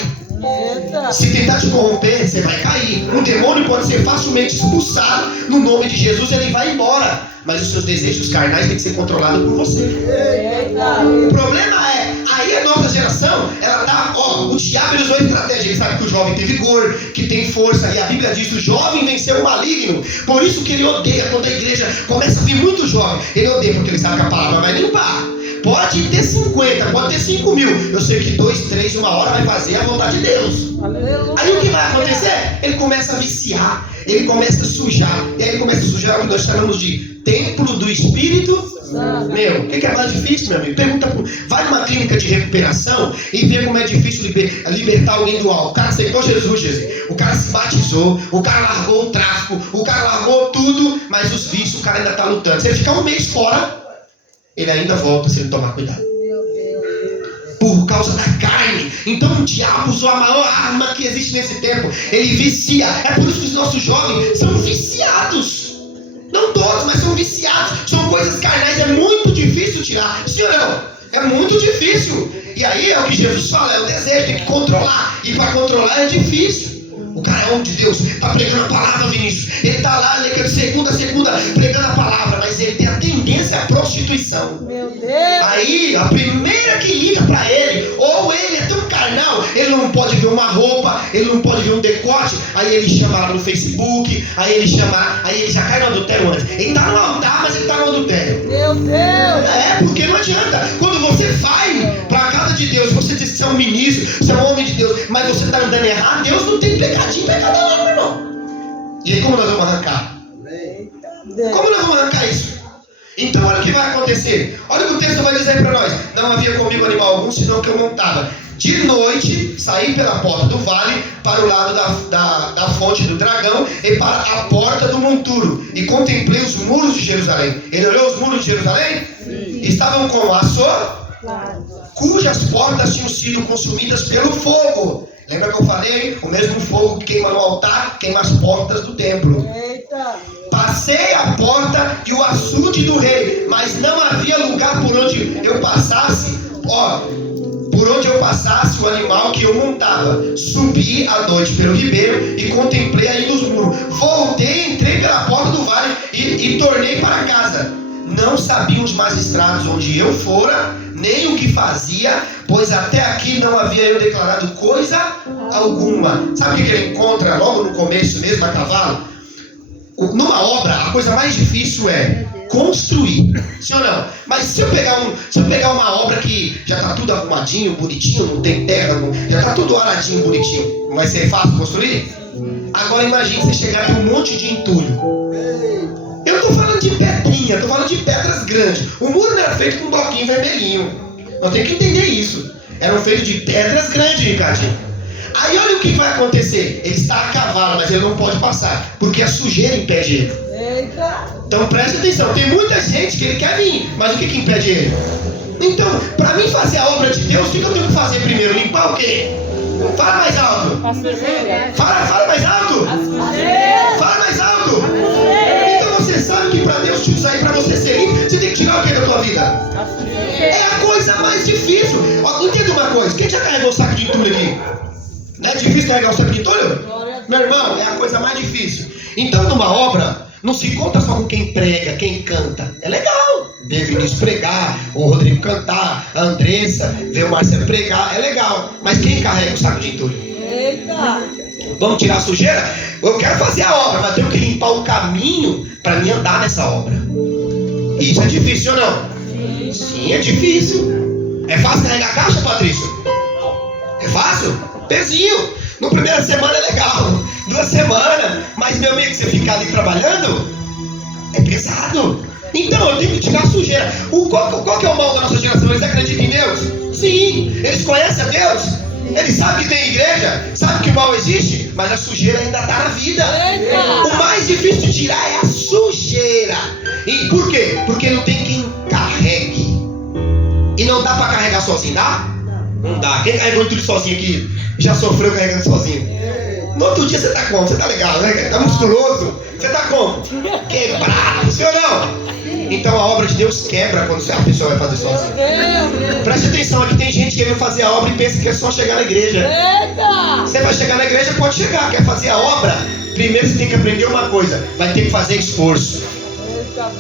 Se tentar te corromper, você vai cair. Um demônio pode ser facilmente expulsado no nome de Jesus, ele vai embora. Mas os seus desejos carnais têm que ser controlados por você. O problema é, aí a nossa geração, ela tá, o diabo ele usou a estratégia. Ele sabe que o jovem tem vigor, que tem força. E a Bíblia diz que o jovem venceu o maligno. Por isso que ele odeia quando a igreja começa a vir muito jovem. Ele odeia porque ele sabe que a palavra vai limpar. Pode ter 50, pode ter 5 mil. Eu sei que 2, 3, 1 hora vai fazer a vontade de Deus. Aleluia. Aí o que vai acontecer? Ele começa a viciar, ele começa a sujar. E aí ele começa a sujar o que nós chamamos de templo do Espírito. O que é mais difícil, meu amigo? Vai numa clínica de recuperação e vê como é difícil libertar alguém do álcool. O cara aceitou Jesus. O cara se batizou, o cara largou o tráfico, o cara largou tudo, mas os vícios, o cara ainda está lutando. Se ele ficar um mês fora, ele ainda volta se ele tomar cuidado. Por causa da carne. Então o diabo usou a maior arma que existe nesse tempo. Ele vicia. É por isso que os nossos jovens são viciados. Não todos, mas são viciados. São coisas carnais. É muito difícil tirar. Sim ou não? É muito difícil. E aí é o que Jesus fala. É o desejo. Tem que controlar. E para controlar é difícil. O cara é homem de Deus, está pregando a palavra, Vinícius. Ele está lá, de segunda a segunda, pregando a palavra, mas ele tem a tendência à prostituição. Meu Deus! Aí, a primeira que liga para ele, ou ele é tão carnal, ele não pode ver uma roupa, ele não pode ver um decote, aí ele chama lá no Facebook, aí ele já cai no adultério antes. Ele está no altar, mas ele está no adultério. Meu Deus! Porque não adianta. Quando você vai para a casa de Deus, você diz que você é um ministro, você é um homem de Deus, mas você está andando errado, Deus não tem pecado não, meu irmão. E aí como nós vamos arrancar? Como nós vamos arrancar isso? Então olha o que vai acontecer. Olha o que o texto vai dizer para nós. Não havia comigo animal algum, senão que eu montava. De noite, saí pela porta do vale, para o lado da fonte do dragão, e para a porta do monturo, e contemplei os muros de Jerusalém. Ele olhou os muros de Jerusalém? Sim. Estavam como cujas portas tinham sido consumidas pelo fogo. Lembra que eu falei? O mesmo fogo que queima no altar, queima as portas do templo. Eita. Passei a porta e o açude do rei, mas não havia lugar por onde eu passasse. Por onde eu passasse o animal que eu montava. Subi à noite pelo ribeiro e contemplei ainda os muros. Voltei, entrei pela porta do vale e tornei para casa. Não sabiam os magistrados onde eu fora, nem o que fazia, pois até aqui não havia eu declarado coisa alguma. Sabe o que ele encontra logo no começo mesmo, a cavalo? Numa obra, a coisa mais difícil é construir. Sim ou não? Mas se eu pegar uma obra que já está tudo arrumadinho, bonitinho, não tem terra, já está tudo aradinho, bonitinho, vai ser fácil construir? Agora imagine você chegar com um monte de entulho. Eu estou falando de pedrinha, estou falando de pedras grandes. O muro não era feito com um bloquinho vermelhinho. Nós temos que entender isso. Eram feitos de pedras grandes, Ricardinho. Aí olha o que vai acontecer. Ele está a cavalo, mas ele não pode passar, porque a sujeira impede ele. Eita. Então preste atenção. Tem muita gente que ele quer vir, mas o que impede ele? Então, para mim fazer a obra de Deus, o que eu tenho que fazer primeiro? Limpar o quê? Fala mais alto. Fala mais alto. Fala mais alto. Então você sabe que para Deus te usar e para você ser limpo, você tem que tirar o que da tua vida? É a coisa mais difícil. Entenda uma coisa. Quem já carregou o saco de entulho aqui? Não é difícil carregar o saco de entulho? Meu irmão, é a coisa mais difícil. Então, numa obra, não se conta só com quem prega, quem canta. É legal ver o Vinícius pregar, o Rodrigo cantar, a Andressa, ver o Marcelo pregar, é legal. Mas quem carrega o saco de entulho? Eita! Vamos tirar a sujeira? Eu quero fazer a obra, mas tenho que limpar o caminho para mim andar nessa obra. Isso é difícil ou não? Sim, é difícil. É fácil carregar caixa, Patrício? É fácil? Pezinho. No primeira semana é legal, 2 semanas. Mas, meu amigo, você ficar ali trabalhando é pesado. Então eu tenho que tirar a sujeira. Qual que é o mal da nossa geração? Eles acreditam em Deus? Sim. Eles conhecem a Deus? Eles sabem que tem igreja? Sabem que o mal existe? Mas a sujeira ainda está na vida. O mais difícil de tirar é a sujeira. E por quê? Porque não tem quem carregue. E não dá para carregar sozinho, dá? Não dá. Quem carregou tudo sozinho aqui já sofreu carregando sozinho? No outro dia você tá como? Você tá legal, né? Tá musculoso? Você tá como? Quebrado, sim ou não? Então a obra de Deus quebra quando a pessoa vai fazer sozinha. Preste atenção, aqui tem gente querendo fazer a obra e pensa que é só chegar na igreja. Você vai chegar na igreja, pode chegar. Quer fazer a obra? Primeiro você tem que aprender uma coisa. Vai ter que fazer esforço.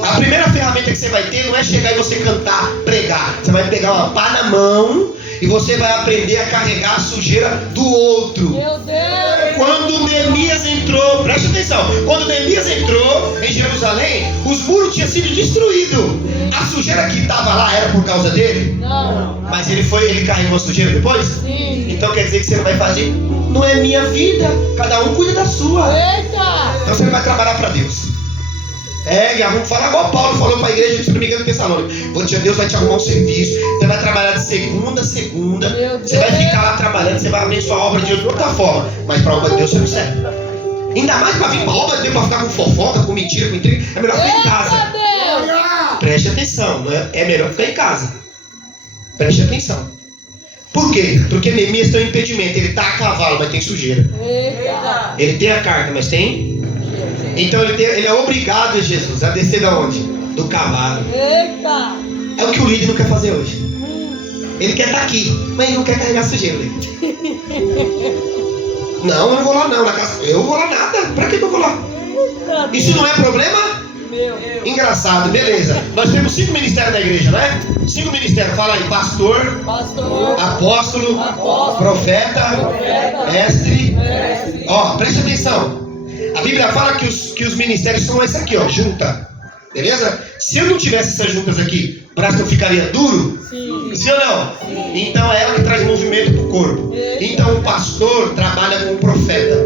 A primeira ferramenta que você vai ter não é chegar e você cantar, pregar. Você vai pegar uma pá na mão e você vai aprender a carregar a sujeira do outro. Meu Deus! Quando Neemias entrou, preste atenção, quando Neemias entrou em Jerusalém, os muros tinham sido destruídos. A sujeira que estava lá era por causa dele? Não. Mas ele carregou a sujeira depois? Sim. Então quer dizer que você não vai fazer? Não é minha vida, cada um cuida da sua. Eita! Então você não vai trabalhar para Deus. Vamos falar igual Paulo falou para a igreja, se não me engano, em Tessalônica. Deus vai te arrumar um serviço. Você vai trabalhar de segunda a segunda. Você vai ficar lá trabalhando. Você vai abençoar a obra de Deus de outra forma. Mas para a obra de Deus você não serve. Ainda mais para vir para a obra de Deus, para ficar com fofoca, com mentira, com intriga. É melhor ficar em casa. Preste atenção, é melhor ficar em casa. Preste atenção. Por quê? Porque Neemias tem um impedimento. Ele está a cavalo, mas tem sujeira. Eita! Ele tem a carga, mas tem. Então ele é obrigado, Jesus, a descer da onde? Do cavalo. Eita! É o que o líder não quer fazer hoje. Ele quer estar aqui, mas ele não quer carregar sujeira. Não, eu não vou lá não. Na casa, eu vou lá nada. Pra que eu vou lá? Isso não é problema? Engraçado, beleza. Nós temos 5 ministérios na igreja, não é? 5 ministérios. Fala aí, pastor, apóstolo, profeta, mestre. Ó, preste atenção. A Bíblia fala que os ministérios são esse aqui, ó, junta. Beleza? Se eu não tivesse essas juntas aqui, o braço não ficaria duro? Sim ou não? Então é ela que traz movimento para o corpo. Então o pastor trabalha com o profeta.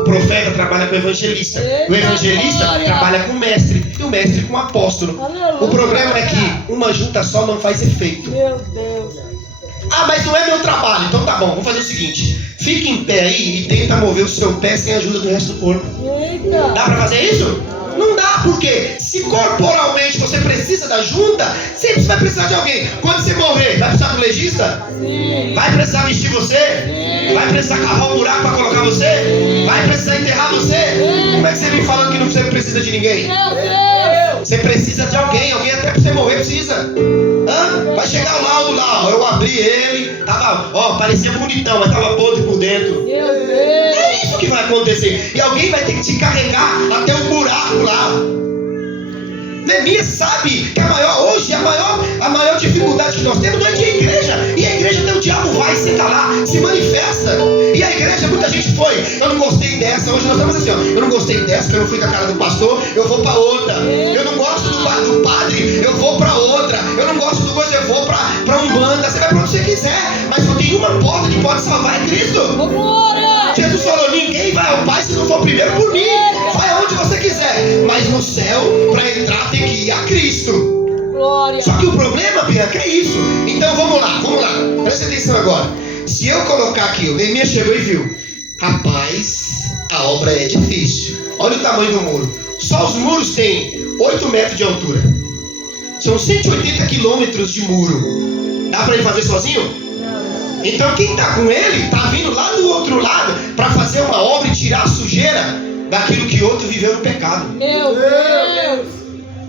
O profeta trabalha com o evangelista. O evangelista trabalha com o mestre. E o mestre com o apóstolo. O problema é que uma junta só não faz efeito. Meu Deus! Ah, mas não é meu trabalho. Então tá bom, vamos fazer o seguinte. Fique em pé aí e tenta mover o seu pé sem a ajuda do resto do corpo. Eita! Dá pra fazer isso? Não dá, porque se corporalmente você precisa da junta, sempre você vai precisar de alguém. Quando você morrer, vai precisar do legista? Sim. Vai precisar vestir você? Sim. Vai precisar cavar um buraco pra colocar você? Sim. Vai precisar enterrar você? Sim. Como é que você vem falando que você não precisa de ninguém? Meu Deus! Você precisa de alguém até pra você morrer precisa. Vai chegar o Laudo lá, ó, eu abri ele, tava, ó, parecia bonitão, mas tava podre por dentro. Meu Deus! É isso que vai acontecer. E alguém vai ter que te carregar até o buraco lá. Neemias sabe que a maior dificuldade que nós temos não é de igreja. E a igreja tem o diabo vai, senta lá, se manifesta. E a igreja, muita gente foi. Eu não gostei dessa. Hoje nós estamos assim, ó. Eu não gostei dessa, eu não fui com a cara do pastor, eu vou para outra. Eu não gosto do padre, eu vou para outra. Eu não gosto do coisa, eu vou para Umbanda. Você vai para onde você quiser. Mas só tem uma porta que pode salvar, é Cristo. Jesus falou, ninguém vai ao Pai se não for primeiro por mim. Vai aonde você quiser. Mas no céu, para entrar, tem que ir a Cristo. Glória. Só que o problema, Bianca, é isso. Então vamos lá. Presta atenção agora. Se eu colocar aqui, o Neemias chegou e viu. Rapaz, a obra é difícil. Olha o tamanho do muro. Só os muros têm 8 metros de altura. São 180 quilômetros de muro. Dá para ele fazer sozinho? Então quem está com ele está vindo lá do outro lado para fazer uma obra e tirar a sujeira daquilo que outro viveu no pecado. Meu Deus!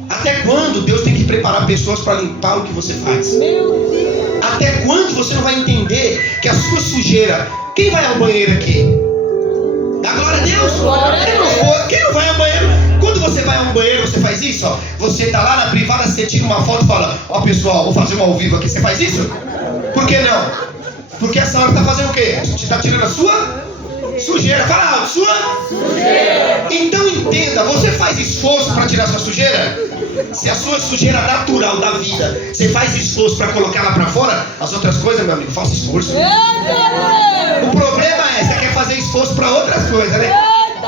Até quando Deus tem que preparar pessoas para limpar o que você faz? Meu Deus! Até quando você não vai entender que a sua sujeira... Quem vai ao banheiro aqui? Dá glória a Deus. Quem não vai ao banheiro? Quando você vai ao banheiro, você faz isso, ó. Você tá lá na privada, você tira uma foto e fala: ó, pessoal, vou fazer um ao vivo aqui. Você faz isso? Por que não? Porque essa hora tá fazendo o quê? Você tá tirando a sua sujeira. Fala, sua sujeira. Então entenda, você faz esforço para tirar a sua sujeira? Se a sua sujeira natural da vida, você faz esforço para colocar ela para fora, as outras coisas, meu amigo, faça esforço. O problema é, você quer fazer esforço para outras coisas, né?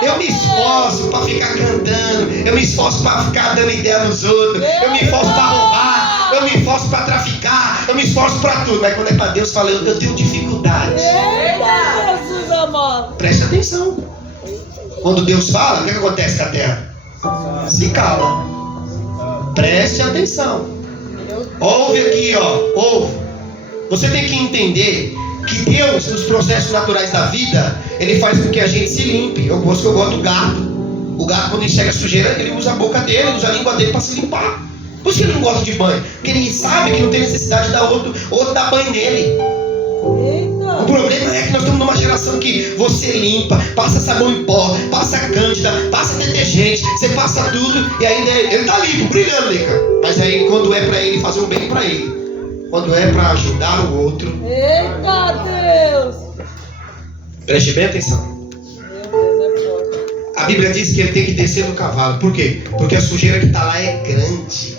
Eu me esforço para ficar cantando, eu me esforço para ficar dando ideia nos outros, eu me esforço para roubar, eu me esforço para traficar, eu me esforço para tudo. Mas quando é para Deus, fala, eu tenho dificuldade. Jesus amado. Preste atenção. Quando Deus fala, o que acontece com a terra? Se cala. Preste atenção. Ouve aqui, ó. Ouve. Você tem que entender que Deus, nos processos naturais da vida, Ele faz com que a gente se limpe. Eu gosto do gato. O gato, quando enxerga sujeira, ele usa a boca dele, usa a língua dele para se limpar. Por isso que ele não gosta de banho. Porque ele sabe que não tem necessidade de dar outro dar banho nele. O problema é que nós estamos numa geração que você limpa, passa sabão em pó, passa cândida, passa detergente, você passa tudo e ainda ele tá limpo, brilhando, Lica. Mas aí quando é para ele fazer um bem para ele, quando é para ajudar o outro. Eita Deus! Preste bem atenção. A Bíblia diz que ele tem que descer do cavalo. Por quê? Porque a sujeira que está lá é grande.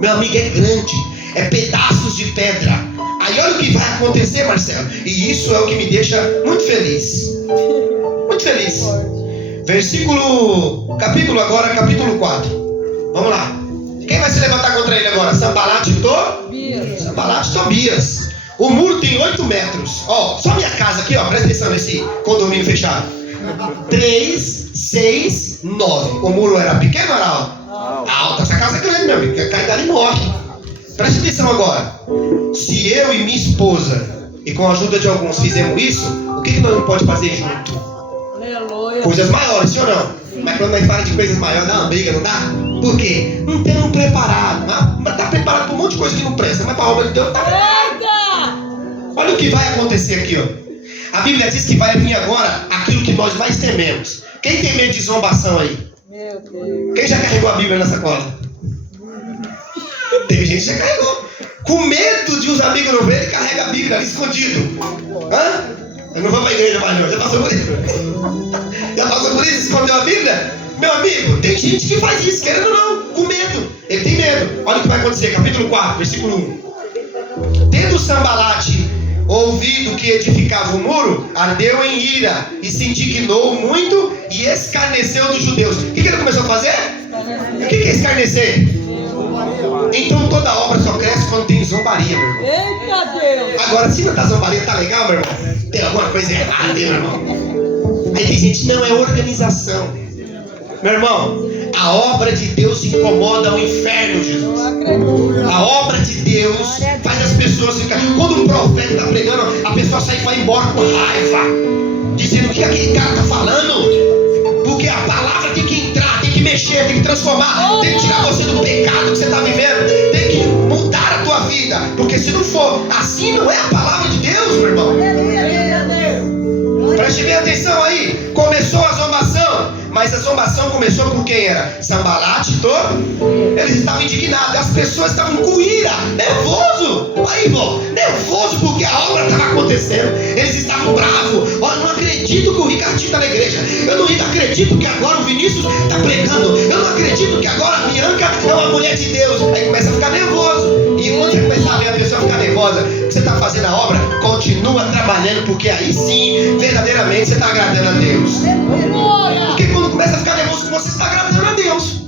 Meu amigo, é grande. É pedaços de pedra. Aí olha o que vai acontecer, Marcelo. E isso é o que me deixa muito feliz. Muito feliz. Capítulo 4. Vamos lá. Quem vai se levantar contra ele agora? Sanbalate e Tobias. O muro tem 8 metros. Ó, só minha casa aqui, ó. Presta atenção nesse condomínio fechado. 3, 6, 9. O muro era pequeno ou era alto? Alto. Essa casa é grande, meu amigo. Quem cai dali morre. Presta atenção agora. Se eu e minha esposa, e com a ajuda de alguns, fizemos isso, o que nós não podemos fazer junto? Aleluia. Coisas maiores, sim ou não? Mas quando nós falamos de coisas maiores, dá uma briga, não dá? Por quê? Não estamos preparados. Mas está preparado para um monte de coisa que não presta, mas para a obra de Deus está preparado. Olha o que vai acontecer aqui, ó. A Bíblia diz que vai vir agora aquilo que nós mais tememos. Quem tem medo de zombação aí? Meu Deus. Quem já carregou a Bíblia na sacola? Tem gente que já carregou. Com medo de os amigos não verem, ele carrega a Bíblia ali escondido. Hã? Eu não vou para a igreja mais não. Já passou por isso? Já passou por isso? Escondeu a Bíblia? Meu amigo, tem gente que faz isso, querendo ou não, com medo. Ele tem medo. Olha o que vai acontecer, capítulo 4, versículo 1. Tendo Sanbalate ouvido que edificava o muro, ardeu em ira e se indignou muito e escarneceu dos judeus. O que ele começou a fazer? O que é escarnecer? Então toda obra só cresce quando tem zombaria, meu irmão. Eita Deus! Agora, se não tá zombaria, tá legal, meu irmão? Tem alguma coisa errada aí, meu irmão? Aí tem gente, não, é organização. Meu irmão, a obra de Deus incomoda o inferno, Jesus. A obra de Deus faz as pessoas ficarem. Quando um profeta está pregando, a pessoa sai e vai embora com raiva, dizendo o que aquele cara está falando. Porque a palavra tem que entrar, tem que mexer, tem que transformar, tem que tirar você do pecado que você está vivendo, tem que mudar a tua vida. Porque se não for assim, não é a palavra de Deus, meu irmão. Preste bem atenção aí. Começou a zombação, mas a zombação começou por quem era? Sanbalate e Tobias. Eles estavam indignados, as pessoas estavam com ira, nervoso. Aí, irmão, nervoso porque a obra estava acontecendo. Eles estavam bravos. Olha, não acredito que o Ricardinho está na igreja. Eu não acredito que agora o Vinícius está pregando. Eu não acredito que agora a Bianca é uma mulher de Deus. Aí começa a ficar nervoso. E quando você começar a ver a pessoa ficar nervosa, que você está fazendo a obra, continua trabalhando, porque aí sim, verdadeiramente você está agradando a Deus. Porque quando começa a ficar nervoso, você está agradando a Deus.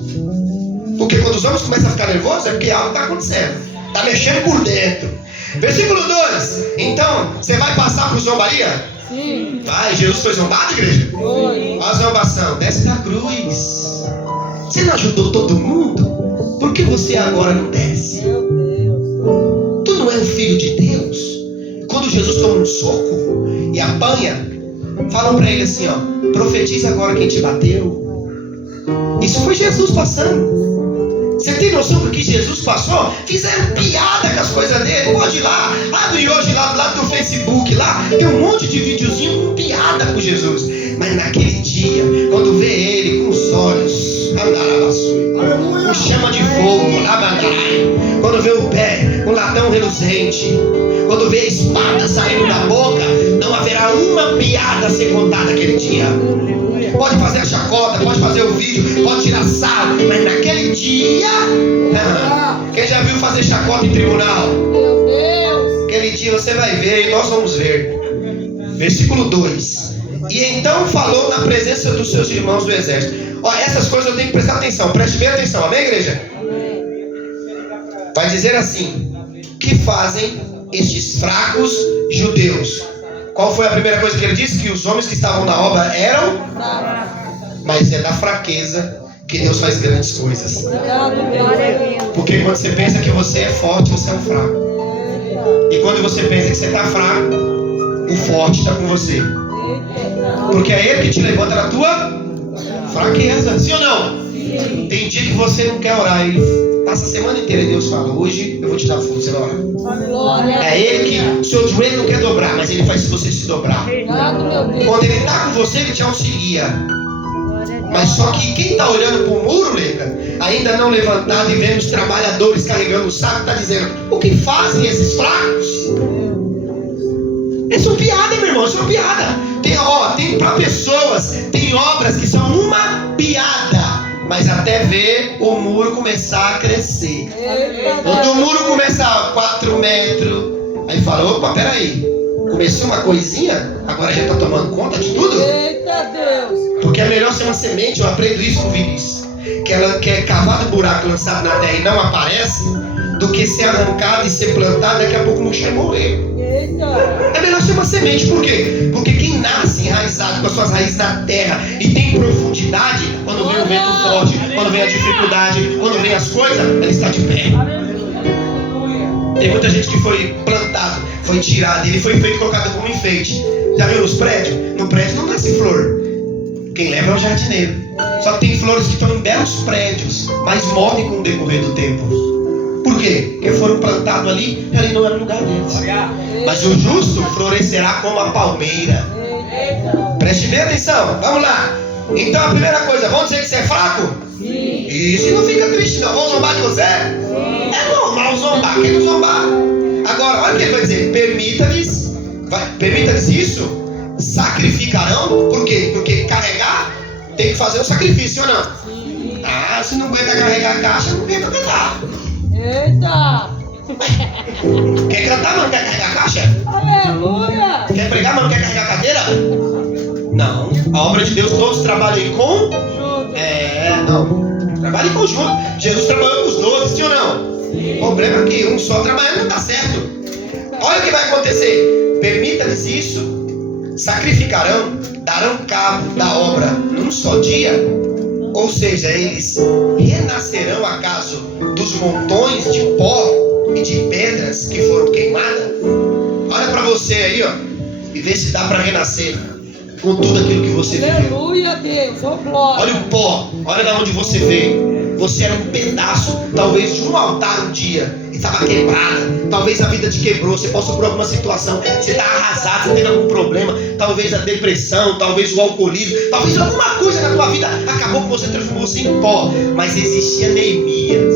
Porque quando os homens começam a ficar nervosos, é porque algo está acontecendo. Está mexendo por dentro. Versículo 2. Então, você vai passar por zombaria? Sim. Vai, Jesus foi zombado, igreja? Foi. Olha a zombação. Desce da cruz. Você não ajudou todo mundo? Por que você agora não desce? Meu Deus. Tu não é um filho de Deus? Quando Jesus toma um soco e apanha, falam para ele assim, ó: profetiza agora quem te bateu. Isso foi Jesus passando. Você tem noção do que Jesus passou? Fizeram piada com as coisas dele. Pode ir lá, abre lá, tem um monte de videozinho com piada com Jesus. Mas naquele dia, quando vê ele com os olhos, com chama de fogo, quando vê o pé, um latão reluzente, quando vê a espada saindo da boca, não haverá uma piada a ser contada naquele dia. Pode fazer a chacota, pode fazer o vídeo, pode tirar sarro, mas naquele dia, quem já viu fazer chacota em tribunal? Meu Deus. Aquele dia você vai ver e nós vamos ver. Versículo 2. E então falou na presença dos seus irmãos do exército. Ó, essas coisas eu tenho que prestar atenção. Preste bem atenção, amém, igreja? Vai dizer assim: que fazem estes fracos judeus? Qual foi a primeira coisa que ele disse? Que os homens que estavam na obra eram? Mas é da fraqueza que Deus faz grandes coisas. Porque quando você pensa que você é forte, você é um fraco. E quando você pensa que você está fraco, o forte está com você. Porque é Ele que te levanta da tua fraqueza. Sim ou não? Sim. Tem dia que você não quer orar. Ele passa a semana inteira e Deus fala: hoje eu vou te dar força, você vai orar. É Ele que o seu joelho não quer dobrar, mas Ele faz você se dobrar. Quando Ele está com você, Ele te auxilia. Mas só que quem está olhando para o muro, nega, ainda não levantado e vendo os trabalhadores carregando o saco, está dizendo: o que fazem esses fracos? Isso é piada, meu irmão, isso é uma piada. Tem para pessoas, tem obras que são uma piada, mas até ver o muro começar a crescer. Quando o muro começa a 4 metros, aí fala: opa, peraí, começou uma coisinha, agora já está tomando conta de tudo? Eita Deus! Porque é melhor ser uma semente, eu aprendo isso com o Vinícius, que é cavado um buraco, lançado na terra e não aparece, do que ser arrancado e ser plantado, daqui a pouco não chega a morrer. É melhor ser uma semente, por quê? Porque quem nasce enraizado com as suas raízes na terra e tem profundidade, quando vem o vento forte, quando vem a dificuldade, quando vem as coisas, ele está de pé. Tem muita gente que foi plantado, foi tirado, ele foi feito, colocado como enfeite. Já viu nos prédios? No prédio não nasce flor. Quem leva é o jardineiro. Só que tem flores que estão em belos prédios, mas morrem com o decorrer do tempo. Por quê? Porque foram plantados ali e ali não era o lugar deles. Mas o justo florescerá como a palmeira. Preste bem atenção, vamos lá. Então a primeira coisa, vamos dizer que você é fraco? Sim. Isso, não fica triste não. Vão zombar de você? Sim. É normal zombar, quem não zombar? Agora, olha o que ele vai dizer: permita-lhes isso, sacrificarão. Por quê? Porque carregar tem que fazer o sacrifício, ou não? Sim. Ah, se não aguenta carregar a caixa, não aguenta cantar. Eita! Quer cantar, mas não quer carregar a caixa? Aleluia! Quer pregar, mas não quer carregar a cadeira? Não. A obra de Deus, todos trabalham em conjunto. Não. Trabalham em conjunto. Jesus trabalhou com os 12, sim ou não? Sim. O problema é que um só trabalhando não dá certo. Olha o que vai acontecer. Permita-lhes isso, sacrificarão, darão cabo da obra num só dia. Ou seja, eles renascerão acaso dos montões de pó e de pedras que foram queimadas? Olha para você aí, ó, e vê se dá para renascer com tudo aquilo que você viveu. Aleluia, Deus, oh glória. Olha o pó, olha de onde você veio. Você era um pedaço, talvez, de um altar um dia, e estava quebrada. Talvez a vida te quebrou, você passou por alguma situação, você está arrasado, você teve algum problema. Talvez a depressão, talvez o alcoolismo, talvez alguma coisa na tua vida acabou com você, transformou-se em pó. Mas existia Neemias,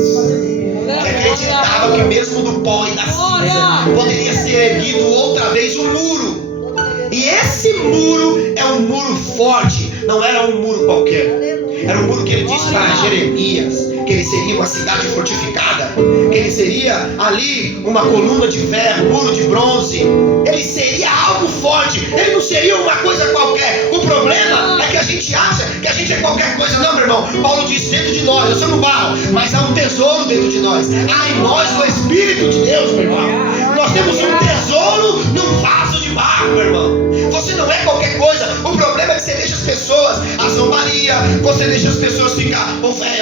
que acreditava que mesmo do pó e da cinza poderia ser erguido outra vez um muro. E esse muro é um muro forte, não era um muro qualquer. Era um muro que ele disse para Jeremias, que ele seria uma cidade fortificada, que ele seria ali uma coluna de ferro, muro de bronze. Ele seria algo forte, ele não seria uma coisa qualquer. O problema é que a gente acha que a gente é qualquer coisa. Não, meu irmão, Paulo disse: dentro de nós, eu sou no barro, mas há um tesouro dentro de nós. Há em nós o Espírito de Deus, meu irmão. Nós temos um tesouro num vaso de barro, meu irmão. Você não é qualquer coisa. O problema é que você deixa as pessoas, a zombaria, você deixa as pessoas ficar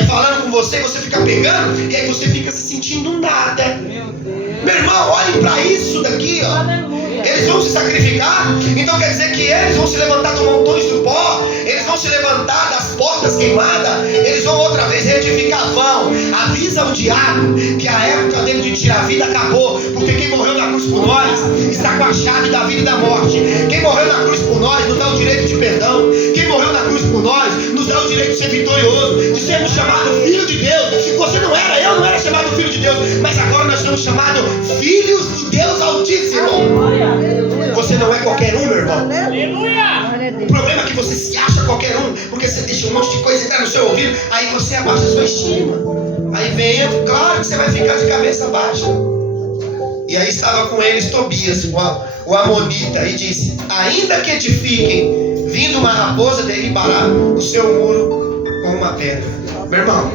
falando com você, você fica pegando, e aí você fica se sentindo nada. Meu irmão, olhe para isso daqui, ó. Eles vão se sacrificar, então quer dizer que eles vão se levantar dos montões do pó, eles vão se levantar das portas queimadas, eles vão outra vez reedificar vão. Avisa o diabo que a época dele de tirar a vida acabou, porque quem morreu na cruz por nós está com a chave da vida e da morte. Quem morreu na cruz por nós nos dá o direito de perdão. Quem morreu na cruz por nós nos dá o direito de ser vitorioso, de sermos chamados filho de Deus. Você não era, eu não era chamado filho de Deus, mas agora nós somos chamados filhos do Deus Altíssimo. Você não é qualquer um, meu irmão. O problema é que você se acha qualquer um, porque você deixa um monte de coisa entrar no seu ouvido, aí você abaixa a sua estima. Aí vem, claro que você vai ficar de cabeça baixa. E aí estava com eles Tobias, o Amonita, e disse: ainda que edifiquem, vindo uma raposa derribará o seu muro com uma pedra. Meu irmão,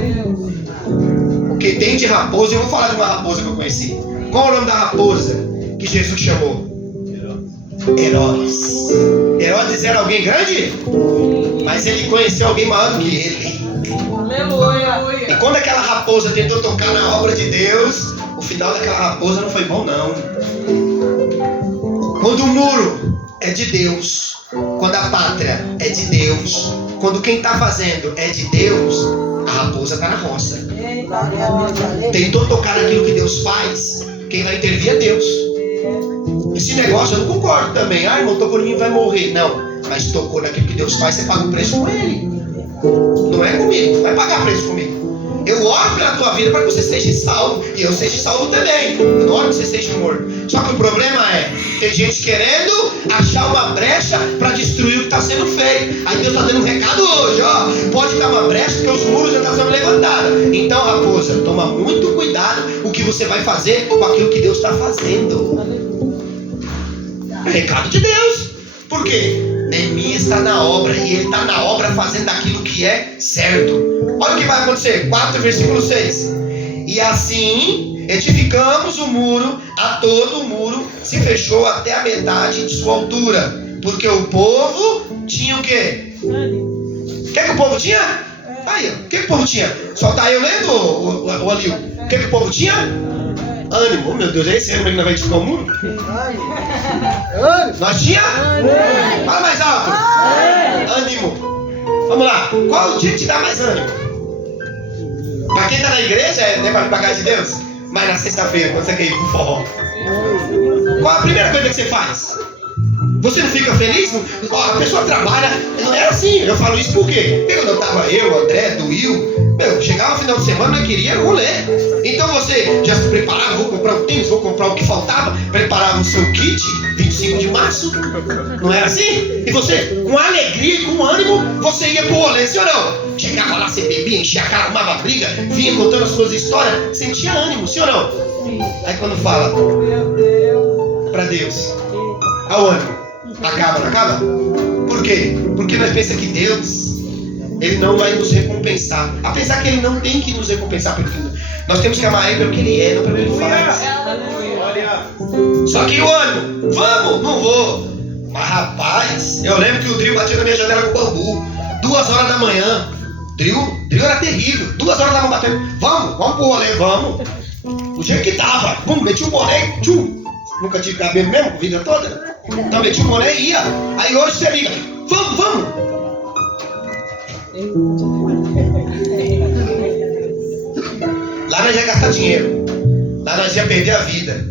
o que tem de raposa, eu vou falar de uma raposa que eu conheci. Qual é o nome da raposa que Jesus chamou? Herodes. Herodes era alguém grande, mas ele conheceu alguém maior do que ele. Aleluia. E quando aquela raposa tentou tocar na obra de Deus, o final daquela raposa não foi bom, não. Quando o muro é de Deus, quando a pátria é de Deus, quando quem está fazendo é de Deus, a raposa está na roça. Tentou tocar naquilo que Deus faz, quem vai intervir é Deus. Esse negócio eu não concordo também. Irmão, tocou em mim, vai morrer. Não, mas tocou naquilo que Deus faz, você paga o preço com ele. Não é comigo, vai pagar preço comigo. Eu oro pela tua vida para que você seja salvo, e eu seja salvo também. Eu não oro que você seja morto. Só que o problema é, tem gente querendo achar uma brecha para destruir o que está sendo feito. Aí Deus está dando um recado hoje, ó. Pode dar uma brecha porque os muros já estão sendo levantados. Então, raposa, toma muito cuidado o que você vai fazer com aquilo que Deus está fazendo. Recado de Deus. Por quê? Neemias está na obra, e ele está na obra fazendo aquilo que é certo. Olha o que vai acontecer, 4 versículo 6. E assim edificamos o muro, a todo o muro se fechou até a metade de sua altura, porque o povo tinha o quê? O que o povo tinha? Aí, o que o povo tinha? Só tá eu lendo, o Alil. O que o povo tinha? Ânimo. Oh, meu Deus, é esse ânimo que nós vamos edificar o muro? Nós tinha? Fala mais alto. Ânimo. Vamos lá. Qual o dia que te dá mais ânimo? Para quem está na igreja, é para vir para a casa de Deus. Mas na sexta-feira, quando você quer ir pro forró, qual a primeira coisa que você faz? Você não fica feliz? Ó, a pessoa trabalha. Não é assim. Eu falo isso por quê? Porque quando eu estava o André, do Will, chegava no final de semana, eu queria rolê. Então você já se preparava, vou comprar o tênis, vou comprar o que faltava, preparava o seu kit, 25 de março. Não era assim? E você, com alegria e com ânimo, você ia pro rolê, sim ou não? Chegava lá, você bebia, enchia a cara, arrumava briga, vinha contando as suas histórias, sentia ânimo, sim ou não? Aí quando fala pra Deus, ao ânimo, acaba, não acaba? Por quê? Porque nós pensamos que Deus, Ele não vai nos recompensar. Apesar que Ele não tem que nos recompensar pelo que nós temos que amar Ele pelo que Ele é, não pelo que Ele faz. Só que o ânimo, vamos, não vou. Mas rapaz, eu lembro que o Drill batia na minha janela com bambu, 2 horas da manhã. Drill era terrível, 2 horas da manhã batendo. Vamos pro rolê, vamos. O jeito que tava, meti um boné, tchum. Nunca tive cabelo mesmo, a vida toda. Então meti um boné e ia. Aí hoje você liga, vamos. Lá nós ia gastar dinheiro, lá nós ia perder a vida,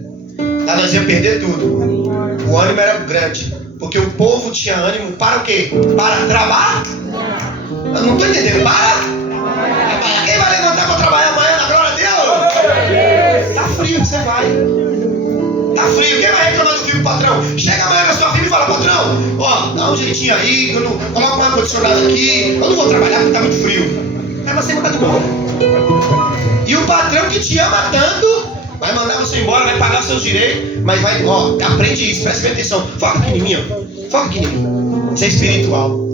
lá nós ia perder tudo. O ânimo era grande, porque o povo tinha ânimo para o quê? Para trabalhar? Eu não estou entendendo, para? Quem vai levantar para trabalhar amanhã na glória de Deus? Tá frio, você vai. Tá frio, quem vai reclamar do frio, patrão? Chega amanhã na sua firma e fala, patrão, ó, dá um jeitinho aí, eu não coloco um ar-condicionado aqui, eu não vou trabalhar porque tá muito frio. Aí você manda embora. E o patrão que te ama tanto vai mandar você embora, vai pagar os seus direitos, mas vai, ó, aprende isso, preste atenção. Foca aqui em mim, ó. Foca aqui em mim. Você é espiritual.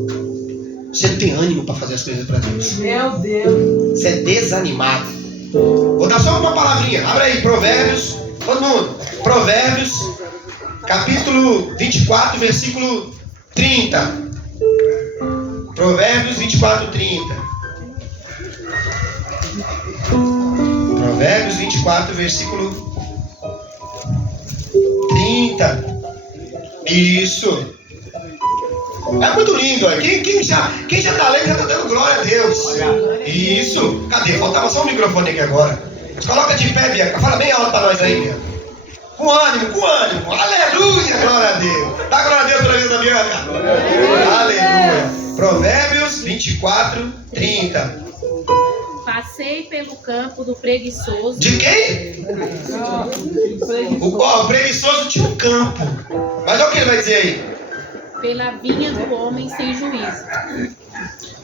Você não tem ânimo para fazer as coisas para Deus. Meu Deus. Você é desanimado. Vou dar só uma palavrinha. Abre aí, Provérbios. Todo mundo. Provérbios, capítulo 24, versículo 30. Provérbios 24, 30. Provérbios 24, versículo 30. Isso. É muito lindo. Quem já está lendo já está dando glória a Deus. Isso. Cadê? Faltava só um microfone aqui agora. Coloca de pé, Bianca. Fala bem alto para nós aí, Bianca. Com ânimo, com ânimo. Aleluia, glória a Deus. Dá glória a Deus pela vida da Bianca. Aleluia. Provérbios 24, 30. Passei pelo campo do preguiçoso. De quem? O preguiçoso tinha um campo. Mas olha o que ele vai dizer aí. Pela vinha do homem sem juízo.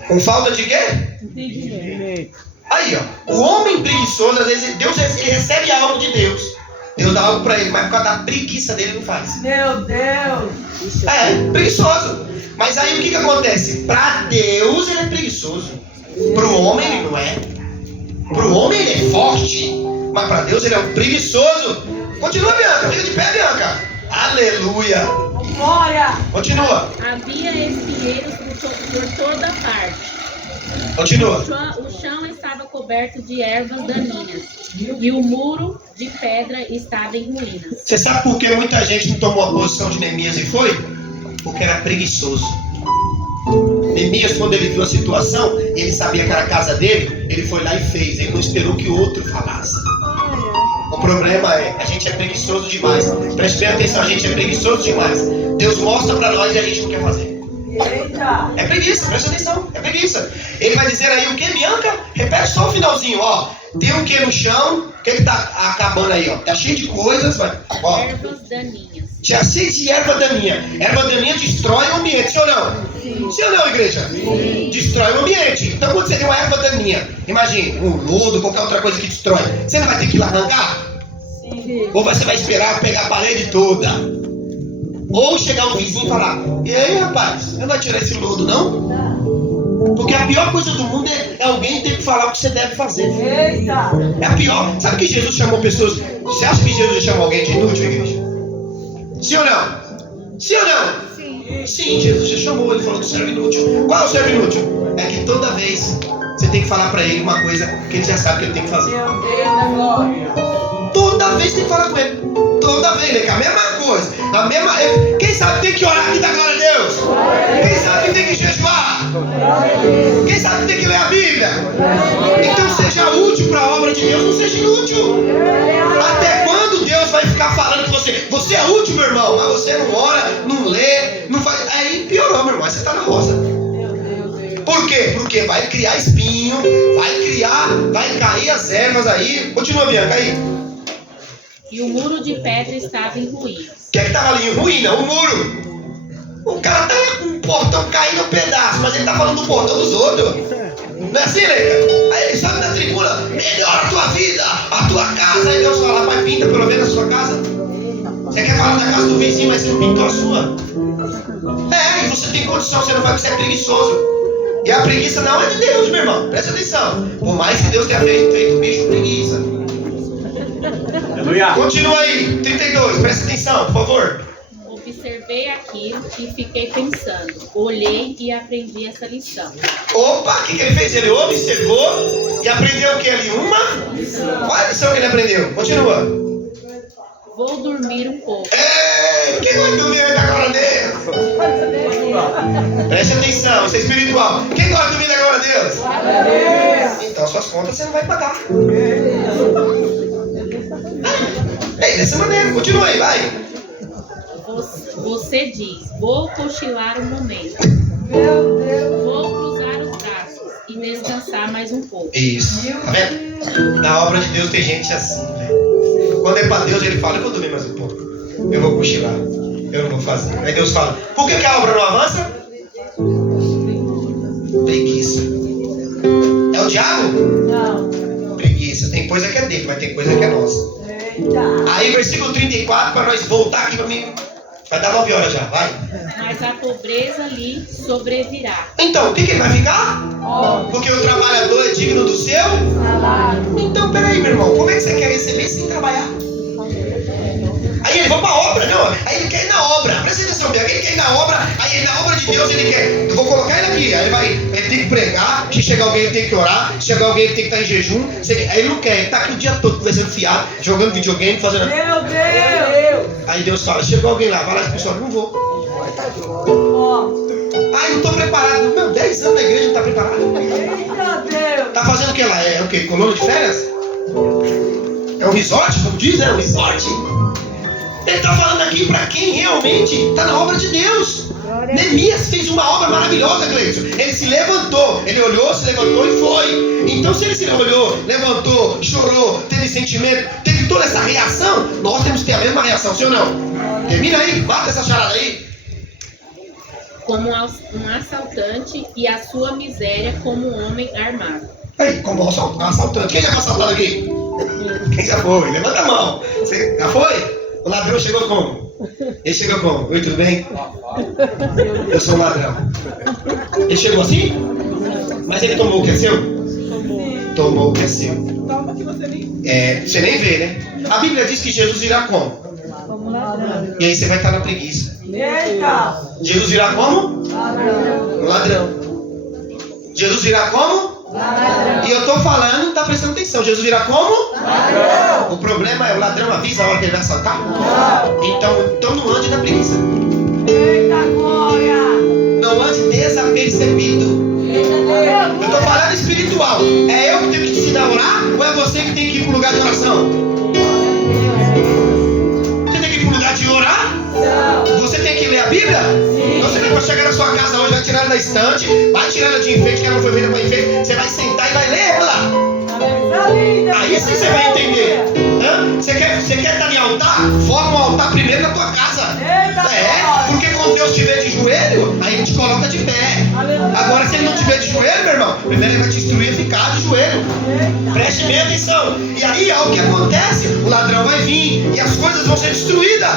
Com falta de quê? Aí, ó. O homem preguiçoso, às vezes, Deus ele recebe algo de Deus. Deus dá algo pra ele, mas por causa da preguiça dele não faz. Meu Deus. Preguiçoso. Mas aí o que acontece? Pra Deus ele é preguiçoso. Pro homem ele não é. Pro homem ele é forte. Mas pra Deus ele é um preguiçoso. Continua, Bianca. Fica de pé, Bianca. Aleluia. Glória. Continua. Havia espinheiros por toda parte. Continua. O chão estava coberto de ervas daninhas. E o muro de pedra estava em ruínas. Você sabe por que muita gente não tomou a posição de Neemias e foi? Porque era preguiçoso. Neemias, quando ele viu a situação, ele sabia que era a casa dele, ele foi lá e fez. Ele não esperou que o outro falasse. O problema é, a gente é preguiçoso demais. Preste bem atenção, a gente é preguiçoso demais. Deus mostra pra nós e a gente não quer fazer. Eita. É preguiça, presta atenção, é preguiça. Ele vai dizer aí o que, Bianca? Repete só o finalzinho, ó. Tem o que no chão? O que tá acabando aí, ó? Tá cheio de coisas, vai. Ó. Ervas daninhas. Já cheio de erva daninha. Erva daninha destrói o ambiente, sim ou não? Sim. Sim ou não, igreja? Sim. Destrói o ambiente. Então quando você tem uma erva daninha, imagine, um lodo, qualquer outra coisa que destrói, você não vai ter que ir lá arrancar? Sim. Ou você vai esperar pegar a parede toda? Ou chegar um vizinho e falar, e aí rapaz, não vai tirar esse lodo não? Porque a pior coisa do mundo é alguém ter que falar o que você deve fazer. Eita. É a pior. Sabe que Jesus chamou pessoas? Você acha que Jesus chamou alguém de inútil, igreja? Sim ou não? Sim ou não? Sim. Sim, Jesus já chamou, ele falou do servo inútil. Qual é o servo inútil? É que toda vez você tem que falar pra ele uma coisa que ele já sabe que ele tem que fazer. Meu Deus, glória. Toda vez tem que falar com ele. Toda vez, né? A mesma coisa. A mesma... Quem sabe tem que orar aqui, dá glória a Deus? Quem sabe tem que jejuar? Quem sabe tem que ler a Bíblia? Então seja útil para a obra de Deus, não seja inútil. Até quando Deus vai ficar falando com você? Você é útil, meu irmão, mas você não ora, não lê, não faz. Aí piorou, meu irmão, você está na roça. Por quê? Porque vai criar espinho, vai cair as ervas aí. Continua, Bianca, aí. E o muro de pedra estava em ruínas. O que estava ali em ruína? O muro. O cara tá lá com um portão caindo um pedaço, mas ele tá falando do portão dos outros. Não é assim, Leica? Aí ele sobe na tribuna, melhora a tua vida, a tua casa. Aí Deus fala, pai, pinta pelo menos a sua casa. Você quer falar da casa do vizinho, mas você não pintou a sua. E você tem condição, você não vai porque você é preguiçoso. E a preguiça não é de Deus, meu irmão. Presta atenção. Por mais que Deus tenha feito o bicho, preguiça. Aleluia. Continua aí, 32, presta atenção, por favor. Observei aquilo e fiquei pensando. Olhei e aprendi essa lição. Opa, o que ele fez? Ele observou e aprendeu o que ali? Uma? Qual a lição que ele aprendeu? Continua. Vou dormir um pouco. Quem vai dormir aí da glória a Deus? Preste atenção, isso é espiritual. Quem gosta de dormir da glória a Deus? Então suas contas você não vai pagar. Dessa maneira, continua aí, vai. Você diz, vou cochilar um momento. Meu Deus. Vou cruzar os braços e descansar mais um pouco. Isso, tá vendo? Na obra de Deus tem gente assim, velho. Quando é pra Deus, ele fala, eu vou dormir mais um pouco. Eu vou cochilar. Eu não vou fazer. Aí Deus fala, por que a obra não avança? Preguiça. É o diabo? Não. Preguiça. Tem coisa que é dele, mas tem coisa que é nossa. Eita. Aí versículo 34, para nós voltar aqui para mim. Vai dar 9 horas já, vai. Mas a pobreza lhe sobrevirá. Então, o que ele vai ficar? Ó. Porque o trabalhador é digno do seu? Salário. Então, peraí, meu irmão, como é que você quer receber sem trabalhar? Aí ele vai pra obra, não. Aí ele quer ir na obra. Presta atenção, Bianca. Ele quer ir na obra. Aí na obra de Deus ele quer. Eu vou colocar ele aqui. Aí ele tem que pregar. Se chegar alguém, ele tem que orar. Se chegar alguém, ele tem que estar em jejum. Aí ele não quer. Ele tá aqui o dia todo conversando fiado, jogando videogame, fazendo. Meu Deus. Aí Deus fala: chegou alguém lá, vai lá, pessoal, não vou. Ó. Ai, não tô preparado. Meu, 10 anos na igreja não tá preparado. Eita Deus. Tá fazendo o que lá? É o quê? Colônia de férias? É um resort, como diz, né? Um resort. aqui para quem realmente está na obra de Deus. Neemias fez uma obra maravilhosa, Cleiton. Ele se levantou, ele olhou, se levantou e foi. Então, se ele se olhou, levantou, chorou, teve sentimento, teve toda essa reação, nós temos que ter a mesma reação, sim ou não? Termina aí, mata essa charada aí. Como um assaltante e a sua miséria como um homem armado. Aí, como um assaltante. Quem já foi assaltado aqui? Quem já foi? Levanta a mão. Você já foi? O ladrão chegou como? Ele chegou como? Oi, tudo bem? Eu sou um ladrão. Ele chegou assim? Mas ele tomou o que é seu? Tomou o que é seu. Toma que você nem... Você nem vê, né? A Bíblia diz que Jesus virá como? Como ladrão. E aí você vai estar na preguiça. Eita! Jesus virá como? Ladrão. Ladrão. Jesus virá como? Ladrão. E eu estou falando, tá prestando atenção. Jesus virá como? Ladrão. O problema é o ladrão avisa a hora que ele vai assaltar? Não. Então não ande na preguiça. Eita glória! Não ande desapercebido. Eita Eu Deus! estou falando espiritual. É eu que tenho que te ensinar a orar ou é você que tem que ir para o lugar de oração? Você tem que ir para o lugar de orar? Não. Você tem que ler a Bíblia? Sim. Então você vai chegar na sua casa hoje, vai tirar ela da estante, vai tirar ela de enfeite, que ela não foi feita para enfeite, você vai sentar e vai ler ela. Aí sim você vai entender. Hã? Você quer estar em altar? Forma um altar primeiro na tua casa. Porque quando Deus te vê de joelho, aí ele te coloca de pé. Agora, se ele não te vê de joelho, meu irmão, primeiro ele vai te instruir a ficar de joelho. Preste bem atenção. E aí, o que acontece? O ladrão vai vir e as coisas vão ser destruídas.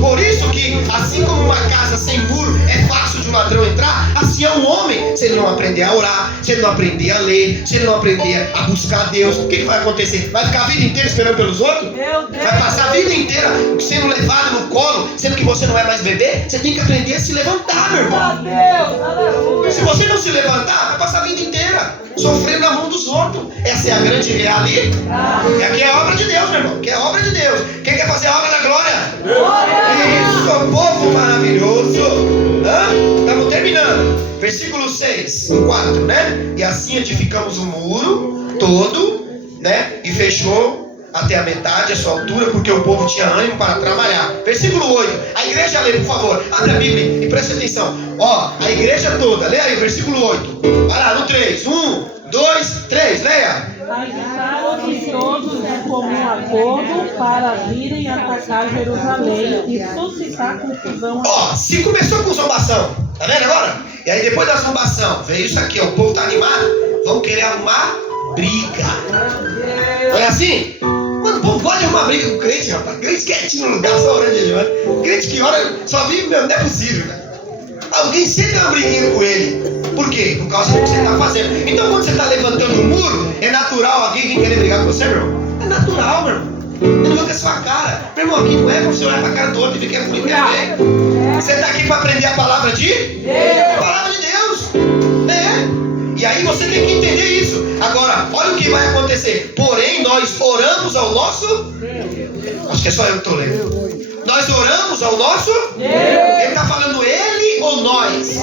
Por isso que, assim como uma casa sem muro é fácil de um ladrão entrar, assim é um homem. Se ele não aprender a orar, se ele não aprender a ler, se ele não aprender a buscar Deus, o que vai acontecer? Vai ficar a vida inteira esperando pelos outros? Meu Deus! Vai passar a vida inteira sendo levado no colo, sendo que você não é mais bebê? Você tem que aprender a se levantar, meu irmão. Meu Deus! Aleluia! Se você não se levantar, vai passar a vida inteira sofrendo na mão dos outros. Essa é a grande realidade. E aqui é a obra de Deus, meu irmão. Que é a obra de Deus. Quem quer fazer a obra da glória? Isso, povo maravilhoso. Estamos terminando. Versículo 6, 4, né? E assim edificamos o muro todo, né? E fechou até a metade, a sua altura, porque o povo tinha ânimo para trabalhar. Versículo 8. A igreja lê, por favor. Abre a Bíblia e preste atenção. A igreja toda. Lê aí, versículo 8. Vai lá, no 3. 1, 2, 3. Leia. Agitaram-se todos de comum acordo para virem atacar Jerusalém e suscitar confusão. Se começou com zombação, tá vendo agora? E aí depois da zombação, veio isso aqui, o povo tá animado. Vão querer arrumar briga. Não é assim? Mano, o povo gosta de arrumar briga com o crente, rapaz. Crente quietinho no lugar, só orando de joelho. Crente que ora, só vive mesmo, não é possível, velho. Alguém sempre tem uma briguinha com ele. Por quê? Por causa do que você está fazendo. Então quando você está levantando um muro, é natural alguém vir querer brigar com você, meu irmão? É natural, meu irmão. Ele não vê com a sua cara. Meu irmão, aqui não é pra você olhar pra cara do outro e ver que é bonito, quer ver. Você está aqui para aprender a palavra de Deus. A palavra de Deus. E aí você tem que entender isso. Agora, olha o que vai acontecer. Porém, nós oramos ao nosso... Acho que é só eu que estou lendo. Nós oramos ao nosso... Ele está falando ele ou nós?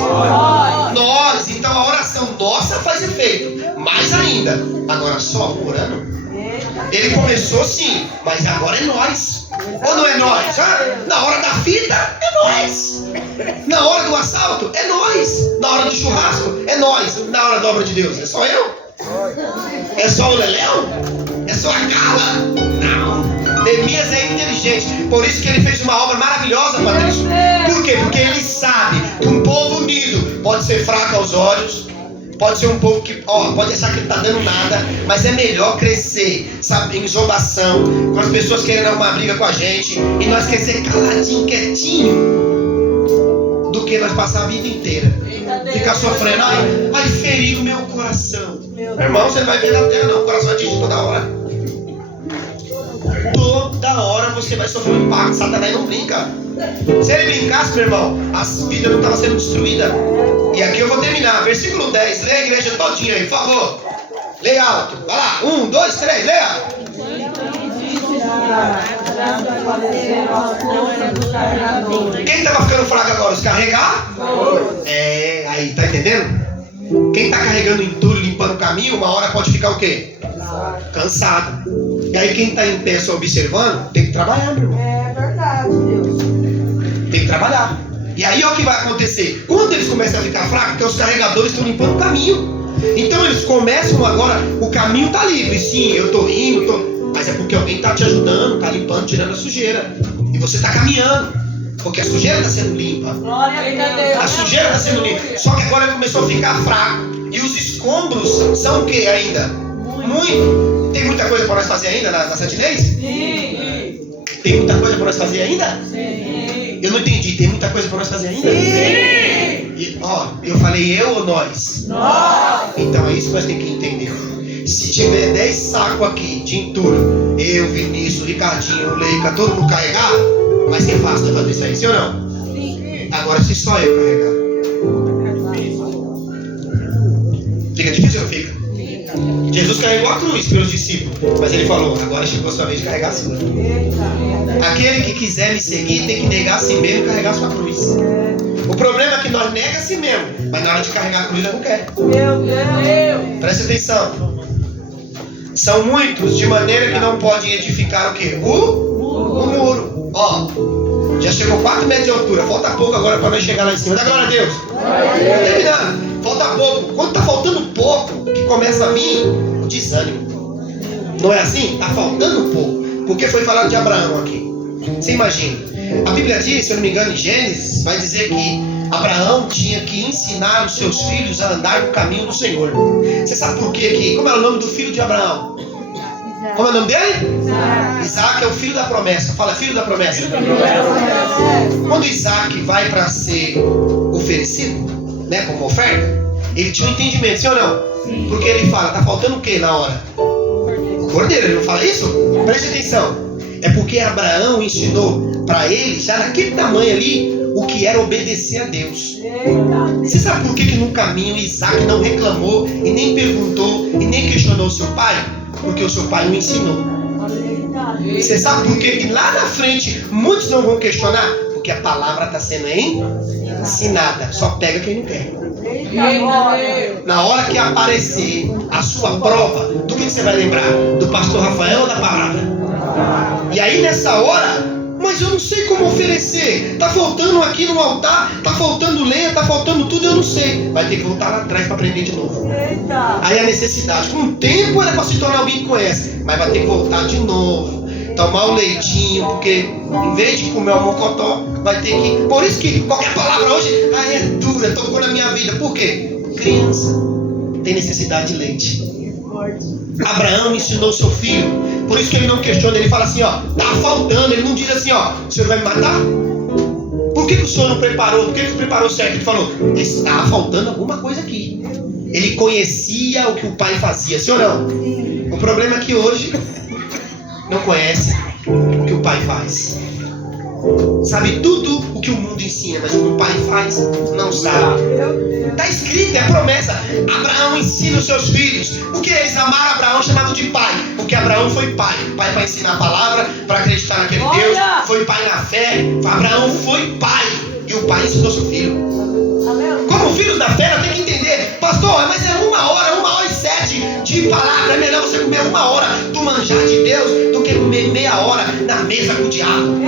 Nós. Então a oração nossa faz efeito. Mais ainda. Agora só orando? Ele começou sim, mas agora é nós. Ou não é nós? Na hora da fita, é nós. Na hora do assalto, é nós. Na hora do churrasco, é nós. Na hora da obra de Deus, é só eu? É só o Leléu? É só a Carla? Não. Neemias é inteligente. Por isso que ele fez uma obra maravilhosa, Patrícia. Por quê? Porque ele sabe que um povo unido pode ser fraco aos olhos. Pode ser um povo que, pode achar que não está dando nada, mas é melhor crescer, sabe, em zombação, com as pessoas querendo arrumar briga com a gente, e nós crescer caladinho, quietinho, do que nós passar a vida inteira, ficar sofrendo, ai, feriu meu coração. Meu irmão, você não vai ver na terra não, o coração atinge toda hora. Toda hora você vai sofrer um impacto, Satanás não brinca. Se ele brincasse, meu irmão, as vidas não estavam sendo destruídas. E aqui eu vou terminar, versículo 10, lê a igreja todinha aí, por favor. Leia alto, vai lá, 1, 2, 3, leia. Quem estava ficando fraco agora? Os carregar? Aí, tá entendendo? Quem está carregando entulho, limpando o caminho, uma hora pode ficar o quê? Cansado. E aí quem está em pé só observando, tem que trabalhar, meu irmão. É verdade, Deus. E aí olha o que vai acontecer. Quando eles começam a ficar fracos, porque os carregadores estão limpando o caminho. Então eles começam agora, o caminho está livre. Sim, eu estou indo, mas é porque alguém está te ajudando, está limpando, tirando a sujeira. E você está caminhando, porque a sujeira está sendo limpa. A sujeira está sendo limpa. Só que agora ele começou a ficar fraco. E os escombros são o que ainda? Muito. Tem muita coisa para nós fazer ainda na Santinês? Sim. Tem muita coisa para nós fazer ainda? Sim. Eu não entendi. Tem muita coisa para nós fazer ainda? Sim. E, ó, eu falei eu ou nós? Nós. Então é isso que nós temos que entender. Se tiver 10 sacos aqui de entulho, eu, Vinícius, Ricardinho, Leica, todo mundo carregar, vai ser fácil de fazer isso aí, sim ou não? Sim. Agora se só eu carregar, fica difícil ou não fica? Jesus carregou a cruz pelos discípulos, mas ele falou, agora chegou a sua vez de carregar a sua. Aquele que quiser me seguir tem que negar a si mesmo e carregar a sua cruz. O problema é que nós negamos a si mesmo, mas na hora de carregar a cruz eu não quero. Meu Deus. Presta atenção. São muitos, de maneira que não podem edificar o quê? O muro. Ó, já chegou 4 metros de altura, falta pouco agora para nós chegar lá em cima. Dá glória a Deus. Terminando, falta pouco. Quando está faltando pouco, que começa a vir o desânimo. Não é assim? Está faltando pouco. Porque foi falado de Abraão aqui. Você imagina. A Bíblia diz, se eu não me engano, em Gênesis, vai dizer que Abraão tinha que ensinar os seus filhos a andar no caminho do Senhor. Você sabe por quê aqui? Como é o nome do filho de Abraão? Como é o nome dele? Isaac é o filho da promessa. Fala, filho da promessa. Quando Isaac vai para ser oferecido, né, como oferta, ele tinha um entendimento, sim ou não? Sim. Porque ele fala, tá faltando o que na hora? O cordeiro, ele não fala isso? Preste atenção. É porque Abraão ensinou para ele, já naquele tamanho ali, o que era obedecer a Deus. Você sabe por que no caminho Isaac não reclamou e nem perguntou e nem questionou seu pai? Porque o seu pai o ensinou. Você sabe por que lá na frente muitos não vão questionar? Porque a palavra está sendo ensinada. Só pega quem não quer. Na hora que aparecer a sua prova, do que você vai lembrar? Do pastor Rafael ou da palavra? E aí nessa hora, mas eu não sei como oferecer. Tá faltando aqui no altar, tá faltando lenha, tá faltando tudo, eu não sei. Vai ter que voltar lá atrás para aprender de novo. Aí a necessidade, com o tempo era para se tornar alguém que conhece, mas vai ter que voltar de novo, tomar o leitinho, porque em vez de comer o mocotó, vai ter que. Por isso que qualquer palavra hoje, é dura, tocou na minha vida. Por quê? Criança tem necessidade de leite. Abraão ensinou seu filho, por isso que ele não questiona, ele fala assim, ó, tá faltando, ele não diz assim, ó, o senhor vai me matar? Por que o senhor não preparou? Por que ele preparou certo? Ele falou, está faltando alguma coisa aqui. Ele conhecia o que o pai fazia, sim ou não? O problema é que hoje não conhece o que o pai faz. Sabe tudo o que o mundo ensina, mas o que o pai faz, não sabe. Está escrito, é promessa. Abraão ensina os seus filhos. Porque eles amaram Abraão chamado de pai. Porque Abraão foi pai. Pai para ensinar a palavra, para acreditar naquele Deus. Foi pai na fé. Abraão foi pai. E o pai ensinou seu filho. Como filhos da fé, nós temos que entender. Pastor, mas é 1h07 de palavra. É melhor você comer 1 hora do manjar de Deus do que comer meia hora na mesa com o diabo.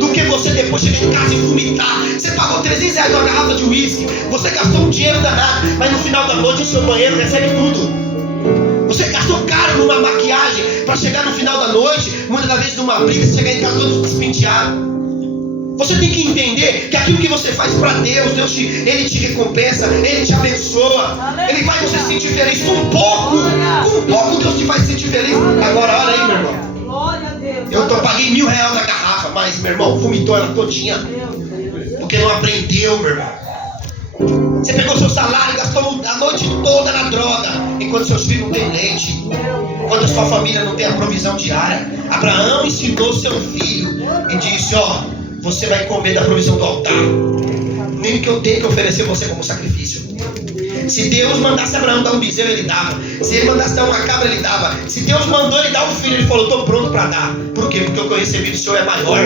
Do que você depois chegar em casa e vomitar. Você pagou R$300 numa garrafa de uísque. Você gastou um dinheiro danado, mas no final da noite o seu banheiro recebe tudo. Você gastou caro numa maquiagem para chegar no final da noite, muitas das vezes numa briga, você chegar em casa todo despenteado. Você tem que entender que aquilo que você faz para Deus, Ele te recompensa, Ele te abençoa, Ele faz você se sentir feliz com um pouco. Com um pouco Deus te faz se sentir feliz. Agora olha aí, meu irmão. Eu paguei R$1.000 na garrafa, mas meu irmão vomitou ela todinha. Porque não aprendeu, meu irmão. Você pegou seu salário e gastou a noite toda na droga, enquanto seus filhos não têm leite, enquanto a sua família não tem a provisão diária. Abraão ensinou seu filho e disse, ó, você vai comer da provisão do altar, nem que eu tenha que oferecer você como sacrifício. Se Deus mandasse Abraão dar um bezerro, ele dava. Se ele mandasse dar uma cabra, ele dava. Se Deus mandou ele dar um filho, ele falou, estou pronto para dar. Por quê? Porque o que eu recebi do Senhor é maior.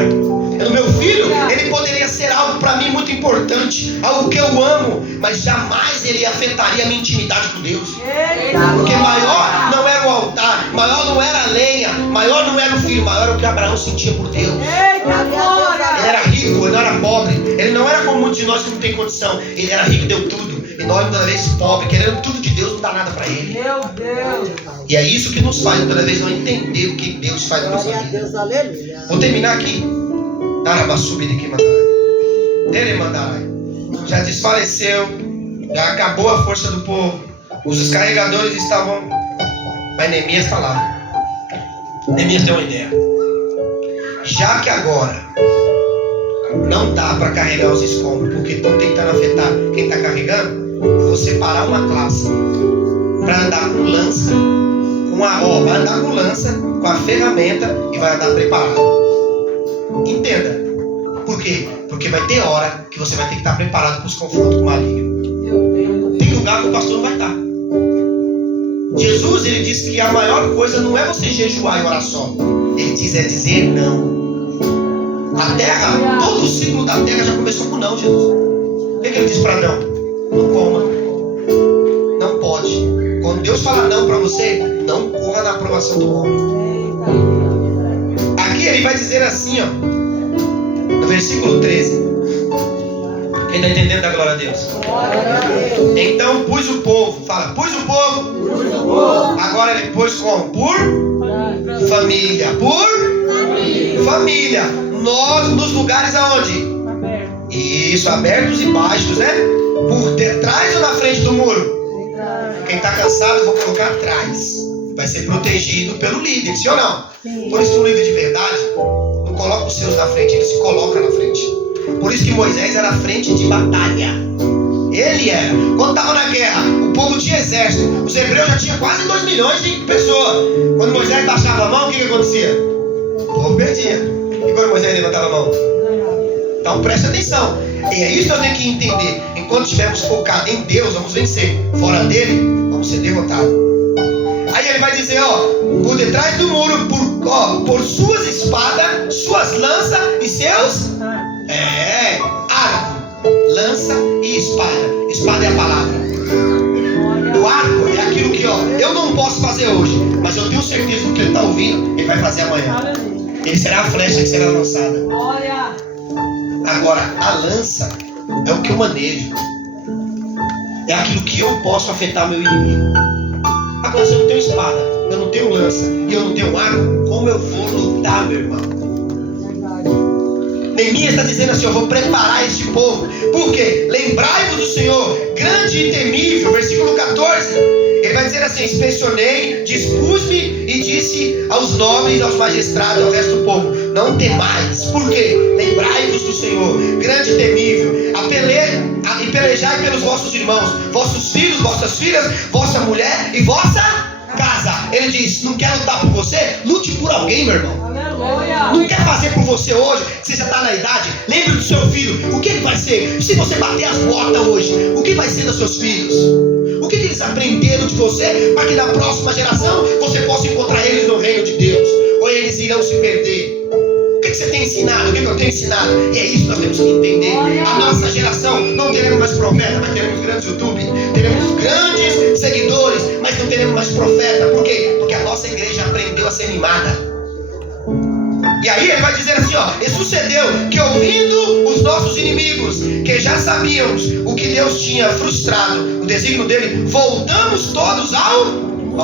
O meu filho, ele poderia ser algo para mim muito importante, algo que eu amo, mas jamais ele afetaria a minha intimidade com Deus. Porque maior não era o altar, maior não era a lenha, maior não era o filho, maior era o que Abraão sentia por Deus. Ele era rico, ele não era pobre, ele não era muitos de nós que não tem condição. Ele era rico, deu tudo. E nós, muitas vezes, pobres, querendo tudo de Deus, não dá nada para ele. Meu Deus. E é isso que nos faz, muitas vezes, não entender o que Deus faz na nossa vida. Vou terminar aqui. Ele mandarai. Já desfaleceu, já acabou a força do povo. Os descarregadores estavam. Mas Neemias está lá. Neemias tem uma ideia. Já que agora não dá para carregar os escombros, porque estão tentando afetar quem está carregando, eu vou separar uma classe para andar com lança, vai andar com lança, com a ferramenta e vai andar preparado. Entenda. Por quê? Porque vai ter hora que você vai ter que estar preparado para os confrontos com o maligno. Tem lugar que o pastor não vai estar. Jesus, ele disse que a maior coisa não é você jejuar e orar só. Ele diz é dizer não. A terra, todo o ciclo da terra já começou com não, Jesus. O que ele diz para não? Não coma. Não pode. Quando Deus fala não para você, não corra na aprovação do homem. Aqui ele vai dizer assim, ó, no versículo 13. Quem está entendendo da glória a Deus? Então pus o povo. Fala, pus o povo. Agora ele pôs como? Por família. Por família. Nós nos lugares aonde? Isso, abertos e baixos, né? Por detrás ou na frente do muro? Quem está cansado, vou colocar atrás. Vai ser protegido pelo líder, sim ou não? Por isso que o líder de verdade não coloca os seus na frente, ele se coloca na frente. Por isso que Moisés era a frente de batalha. Ele era. Quando estava na guerra, o povo tinha exército. Os hebreus já tinham quase 2 milhões de pessoas. Quando Moisés baixava a mão, o que acontecia? O povo perdia. E quando Moisés levantava a mão? Então preste atenção. E é isso que nós temos que entender. Enquanto estivermos focados em Deus, vamos vencer. Fora dele, vamos ser derrotados. Aí ele vai dizer, ó, por detrás do muro, por suas espadas, suas lanças e seus arco, lança e espada. Espada é a palavra. O arco é aquilo que, ó, eu não posso fazer hoje, mas eu tenho certeza que ele está ouvindo, ele vai fazer amanhã. Ele será a flecha que será lançada. Agora, a lança é o que eu manejo. É aquilo que eu posso afetar meu inimigo. Agora, se eu não tenho espada, eu não tenho lança e eu não tenho arco, como eu vou lutar, meu irmão? Neemias está dizendo assim, eu vou preparar este povo. Por quê? Lembrai-vos do Senhor, grande e temível. Versículo 14. Ele vai dizer assim, inspecionei, dispus-me e disse aos nobres, aos magistrados, ao resto do povo, não temais. Por quê? Lembrai-vos do Senhor, grande e temível. E pelejai pelos vossos irmãos, vossos filhos, vossas filhas, vossa mulher e vossa casa. Ele diz, não quer lutar por você? Lute por alguém, meu irmão. Não quer fazer por você hoje, que você já está na idade? Lembre do seu filho, o que ele vai ser? Se você bater as portas hoje, o que vai ser dos seus filhos? O que eles aprenderam de você, para que na próxima geração você possa encontrar eles no reino de Deus? Ou eles irão se perder? O que você tem ensinado? O que eu tenho ensinado? E é isso que nós temos que entender. A nossa geração, não teremos mais profeta, mas teremos grandes YouTube. Teremos grandes seguidores, mas não teremos mais profeta. Por quê? Porque a nossa igreja aprendeu a ser animada. E aí ele vai dizer assim, ó, e sucedeu que ouvindo os nossos inimigos, que já sabíamos o que Deus tinha frustrado, o desígnio dele, voltamos todos ao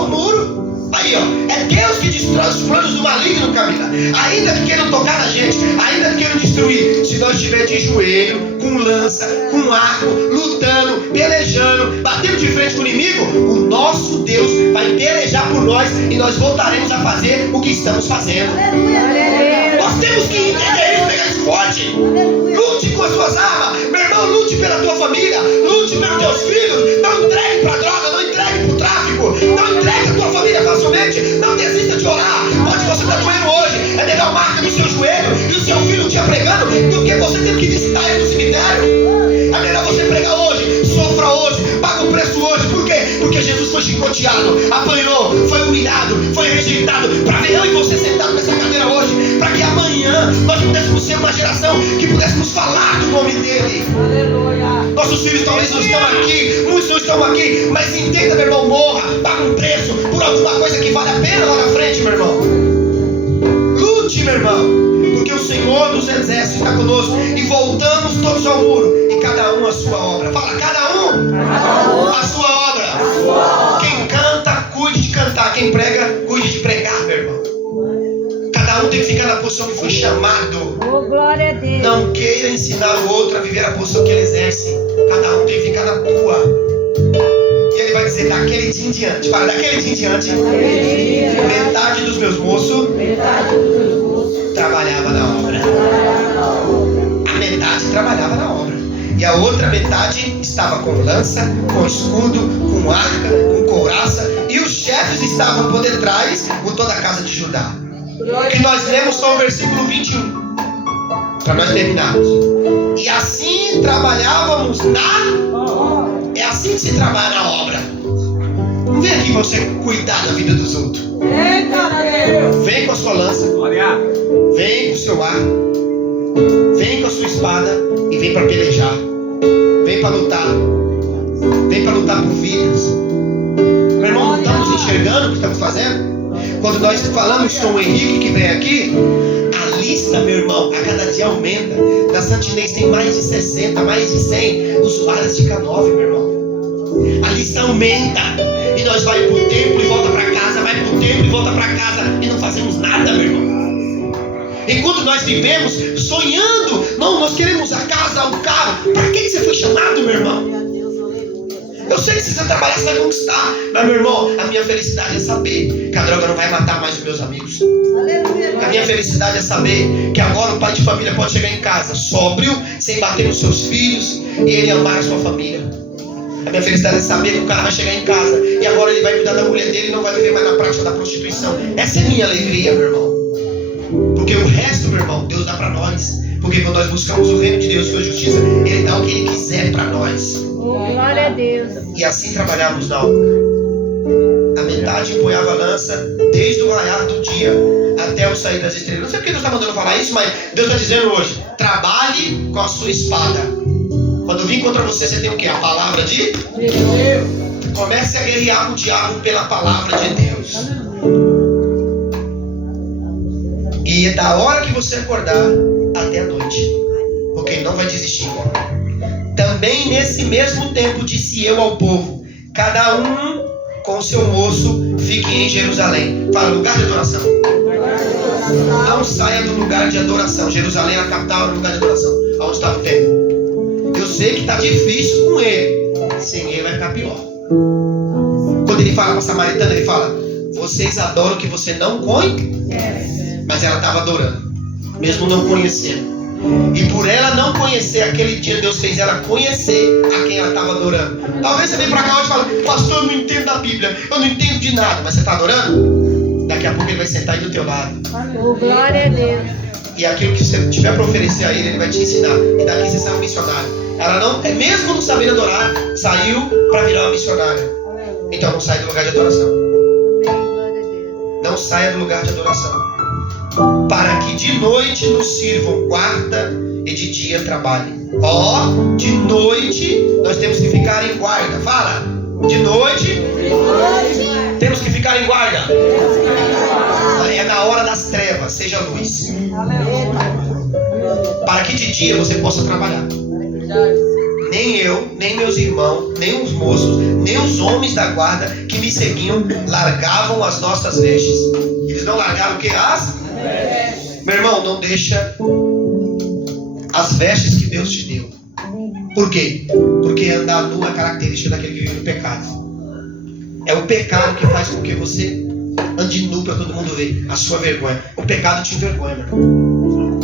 muro. Aí, ó, é Deus que destrói os planos do maligno, Camila. Ainda que queiram tocar na gente, ainda que queiram destruir, se nós estiver de joelho, com lança, com arco, lutando, pelejando, batendo de frente com o inimigo, o nosso Deus vai pelejar por nós e nós voltaremos a fazer o que estamos fazendo. Nós temos que entender isso, pegar isso forte. Lute com as suas armas, meu irmão, lute pela tua família, lute pelos teus filhos. Não entregue para droga, não entregue para o tráfico, não entregue a tua família facilmente. Não desista de orar. Pode você estar doendo hoje, é melhor marca no seu joelho e o seu filho te pregando do que você ter que visitar ele no cemitério. É melhor você pregar hoje, sofra hoje, paga o preço hoje. Por quê? Porque Jesus foi chicoteado, apanhou, foi humilhado, foi rejeitado, para ver eu e você sentado nessa cadeira hoje, para que amanhã nós pudéssemos ser uma geração que pudéssemos falar do nome dele. Aleluia. Nossos filhos talvez não estão aqui, muitos não estão aqui, mas entenda, meu irmão, morra, paga um preço por alguma coisa que vale a pena lá na frente, meu irmão. Lute, meu irmão, porque o Senhor dos exércitos está conosco. E voltamos todos ao muro, e cada um a sua obra. Fala, cada um a sua obra. Quem canta, cuide de cantar. Quem prega, cuide de pregar, meu irmão. Cada um tem que ficar na posição que foi chamado. Glória a Deus. Não queira ensinar o outro a viver a posição que ele exerce. Cada um tem que ficar na tua. E ele vai dizer, daquele dia em diante. Fala, daquele dia em diante. Metade dos meus moços trabalhava na obra. A metade trabalhava na obra. E a outra metade estava com lança, com escudo, com arca, com couraça. E os chefes estavam por detrás, com toda a casa de Judá. Que nós lemos só o versículo 21. Para nós terminarmos. E assim trabalhávamos É assim que se trabalha na obra. Não vem aqui você cuidar da vida dos outros. Vem com a sua lança. Vem com o seu arco. Vem com a sua espada e vem para pelejar. Vem para lutar. Vem para lutar por vidas. Meu irmão, não estamos enxergando o que estamos fazendo? Quando nós falamos com o Henrique que vem aqui, a lista, meu irmão, a cada dia aumenta. Da Santinês tem mais de 60, mais de 100 usuários de K9, meu irmão. A lista aumenta. E nós vai pro templo e volta para casa, vai pro templo e volta para casa e não fazemos nada, meu irmão. Enquanto nós vivemos sonhando, não, nós queremos a casa, o carro. Para que você foi chamado, meu irmão? Eu sei que se você trabalhar, você vai conquistar. Mas, meu irmão, a minha felicidade é saber que a droga não vai matar mais os meus amigos. A minha felicidade é saber que agora o pai de família pode chegar em casa sóbrio, sem bater nos seus filhos, e ele amar a sua família. A minha felicidade é saber que o cara vai chegar em casa e agora ele vai cuidar da mulher dele e não vai viver mais na prática da prostituição. Essa é minha alegria, meu irmão. Porque o resto, meu irmão, Deus dá para nós. Porque quando nós buscamos o reino de Deus e sua justiça, Ele dá o que Ele quiser para nós. Glória a Deus. E assim trabalhamos na obra. A metade empunhava a lança desde o raiar do dia até o sair das estrelas. Não sei porque Deus está mandando falar isso, mas Deus está dizendo hoje: trabalhe com a sua espada. Quando vir contra você, você tem o quê? A palavra de Deus. Comece a guerrear com o diabo pela palavra de Deus. E é da hora que você acordar até a noite, porque Ele não vai desistir. Também nesse mesmo tempo disse eu ao povo: cada um com o seu moço fique em Jerusalém. Fala, lugar de adoração. Não saia do lugar de adoração. Jerusalém é a capital, é o lugar de adoração. Onde estava o templo. Eu sei que está difícil com ele. Sem ele vai ficar pior. Quando ele fala para a samaritana, ele fala: vocês adoram o que você não conhece. Mas ela estava adorando, mesmo não conhecendo. E por ela não conhecer, aquele dia Deus fez ela conhecer a quem ela estava adorando. Talvez você venha para cá hoje e fale: pastor, eu não entendo da Bíblia, eu não entendo de nada. Mas você está adorando? Daqui a pouco ele vai sentar aí do teu lado. Glória a Deus. E aquilo que você tiver para oferecer a ele, ele vai te ensinar. E daqui você sai um missionário. Ela não, mesmo não sabendo adorar, saiu para virar uma missionária. Então não sai do lugar de adoração. Não saia do lugar de adoração. Para que de noite nos sirvam guarda e de dia trabalhem. De noite nós temos que ficar em guarda. Fala, de noite temos que ficar em guarda. É na hora das trevas, seja luz. Para que de dia você possa trabalhar. Nem eu, nem meus irmãos, nem os moços, nem os homens da guarda que me seguiam largavam as nossas vestes. Eles não largaram o que? Meu irmão, não deixa as vestes que Deus te deu. Por quê? Porque andar nu é característica daquele que vive no pecado. É o pecado que faz com que você ande nu para todo mundo ver a sua vergonha. O pecado te envergonha, meu irmão.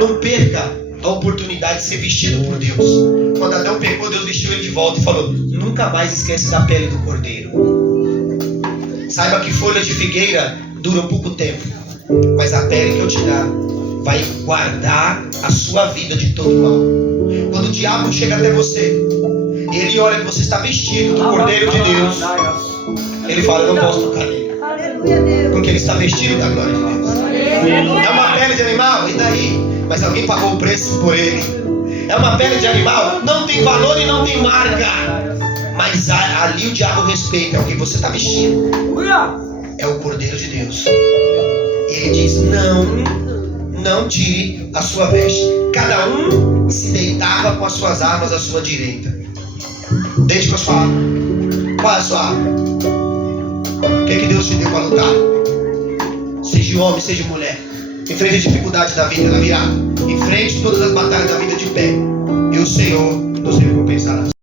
Não perca a oportunidade de ser vestido por Deus. Quando Adão pecou, Deus vestiu ele de volta e falou: nunca mais esquece da pele do cordeiro. Saiba que folhas de figueira duram pouco tempo, mas a pele que eu te dar vai guardar a sua vida de todo mal. Quando o diabo chega até você e ele olha que você está vestido do Cordeiro de Deus, ele fala: eu não posso tocar nele, porque ele está vestido da glória de Deus. É uma pele de animal, e daí? Mas alguém pagou o preço por ele. É uma pele de animal, não tem valor e não tem marca, mas ali o diabo respeita o que você está vestindo. É o Cordeiro de Deus. E ele diz: não tire a sua veste. Cada um se deitava com as suas armas à sua direita. Deite com a sua arma. Qual é a sua arma? O que Deus te deu para lutar? Seja homem, seja mulher. Enfrente a dificuldade da vida, da virada. Enfrente todas as batalhas da vida de pé. E o Senhor nos recompensará.